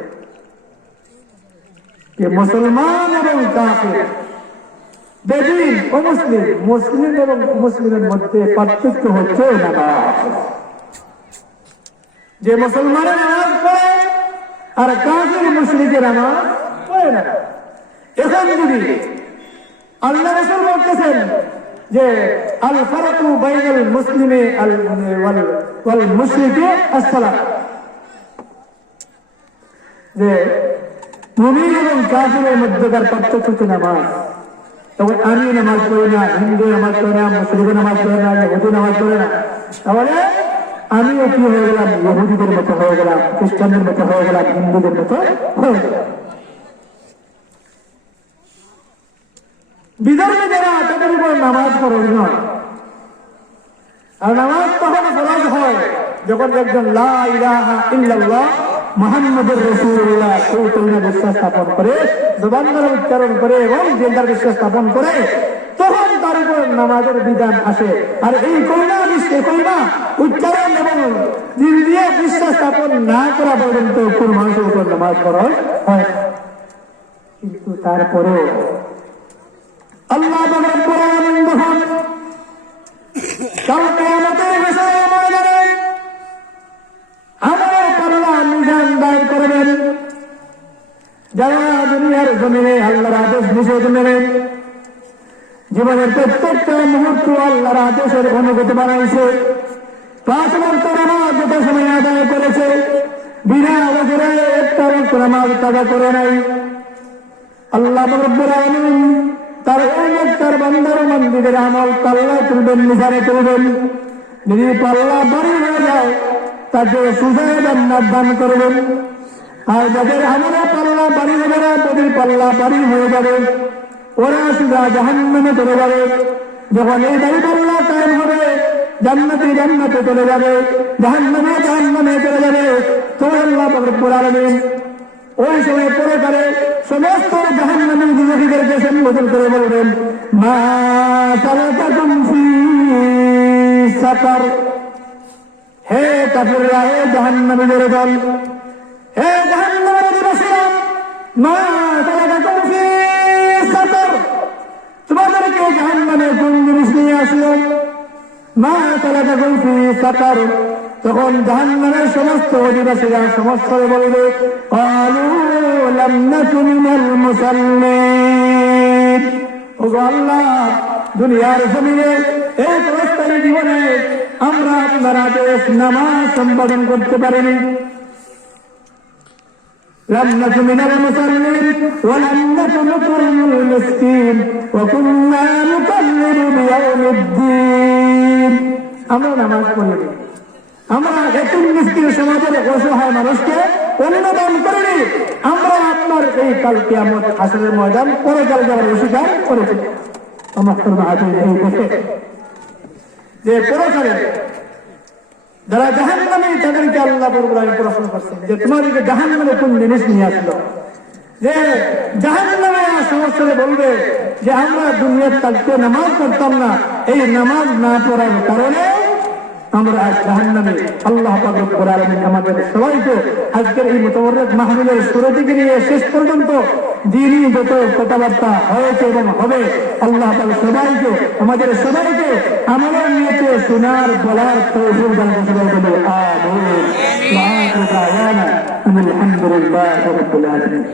যে মুসলমান এবং কাফির বেদিন অমুসলিম, মুসলিম এবং মুসলিমের মধ্যে পার্থক্য হচ্ছে নামাজ। যে মুসলমানের নামাজ পড়ে আর কাফির মুশরিকের নামাজ পড়ে না। এখন যদি আল্লাহ রাসূল বলতেছেন যে আল ফারাকু বাইনাল মুসলিমি ওয়াল মুশরিকি as-সালাত, যে মুমিন এবং কাফিরের মধ্যকার পার্থক্য হচ্ছে নামাজ। তখন আমি নামাজ পড়ি না, হিন্দু নামাজ পড়ে না, মুসলিম নামাজ পড়ে না, ইহুদি নামাজ পড়ে না, তাহলে আমিও কি হয়ে গেলাম? ইহুদিদের মতো হয়ে গেলাম, খ্রিস্টানদের মতো হয়ে গেলাম, হিন্দুদের মতো হয়ে গেলাম। বিধর্মী যারা তাদের উপর নামাজ ফরজ নয়। আর নামাজ তখন ফরজ হয় যখন একজন লা ইলাহা ইল্লাল্লাহ মুহাম্মাদুর রাসূলুল্লাহ এই কালিমা বিশ্বাস স্থাপন করে, জবান দ্বারা উচ্চারণ করে এবং জিহ্বার বিশ্বাস স্থাপন করে, তখন তার উপর নামাজের বিধান আসে। আর এই কালিমা উচ্চারণ এবং দিল দিয়ে বিশ্বাস স্থাপন না করা পর্যন্ত কোন মানুষের উপর নামাজ ফরজ হয়। কিন্তু তারপরেও আল্লাহ রাব্বুল আলামিন যখন কাল কিয়ামতের বিষয়ে ময়দানে আমাদের আল্লাহ মিজান দায়ের করবেন, যারা দুনিয়ার জমিনে আল্লাহর আদেশ নিষেধ মেনে জীবনের প্রত্যেকটা মুহূর্ত আল্লাহর আদেশের অনুগত বানাইছে, 5 ওয়াক্ত নামাজ যত সময় আদায় করেছে, বিনা ওজরে একটা ওয়াক্ত নামাজ কাজা করে নাই, আল্লাহ রাব্বুল আলামিন তার ওই নেককার বান্দার মন্দিরের আমল পাল্লায় তুলবেন, মিজানে তুলবেন। যদি পাল্লা ভারী হয়ে যায় তাকে সুজা জান্নাত দান করবেন। আর যাদের আমলে পাল্লা ভারী হবে না, তাদের পাল্লা ভারী হয়ে যাবে, ওরা সুজা জাহান্নামে চলে যাবে। যখন এই দাড়ি পাল্লা কায়েম হবে, জান্নাতে চলে যাবে, জাহান্নামে চলে যাবে, তো আল্লাহ রাব্বুল আলামিন ওই সময় পরকালে সমস্ত জাহান্নামী বিজয়ীদেরকে সম্বোধন করে বলবেন, মা সালাকাকুম ফী সাকার, হে কাফিররা, হে জাহান্নামীদের দল, হে জাহান্নামের অধিবাসীরা, মা সালাকাকুম ফী সাকার, তোমাদেরকে জাহান্নামে কোন জিনিস নিয়ে আসলো? মা সালাকাকুম ফী সাকার, তখন জাহান্নামের সমস্ত অধিবাসীরা সমস্যায় বলবে, ক্বালু লাম নাকু মিনাল মুসাল্লিন, ওগো আল্লাহ, দুনিয়ার জমিনে এই অবস্থায় জীবনে আমরা আপনার আদেশ নামাজ সম্পাদন করতে পারিনি। লাম নাকু মিনাল মুসাল্লিন ওয়া লাম নাকু নুত'ইমুল মিসকিন ওয়া কুন্না নুকাল্লিবু বিয়াউমিদ্দিন, আমরা নামাজ পড়িনি, আমরা এতিম মিসকিন সমাজের অসহায় মানুষকে অনুদান করিনি, আমরা আপনার এই কাল কিয়ামত হাসরের ময়দান পরকাল যাওয়ার অস্বীকার করেছি। আমার এই দেশে যে পরকালে যারা জাহান্নামী তাদেরকে আল্লাহ রাব্বুল আলামিন প্রশ্ন করছেন যে তোমাদেরকে জাহান্নামে কোন জিনিস নিয়ে আসলো? যে জাহান্নামে সমস্যা বলবে যে আমরা দুনিয়ার তাকতে নামাজ পড়তাম না, এই নামাজ না পড়ার কারণে আমরা আজ জাহান্নামে। আল্লাহ পাক রব্বুল আলামিন আমাদের সবাইকে আজকের এই মুতাওয়াররিদ মাহফিলের শুরু থেকে নিয়ে শেষ পর্যন্ত দ্বীনি যত কথাবার্তা হয়েছে এবং হবে, আল্লাহ পাক সবাইকে, আমাদের সবাইকে আমলের নিয়তে শোনার বলার তৌফিক দান করুন। আমিন। ওয়া আখিরু দাওয়ানা আলহামদুলিল্লাহি রাব্বিল আলামিন।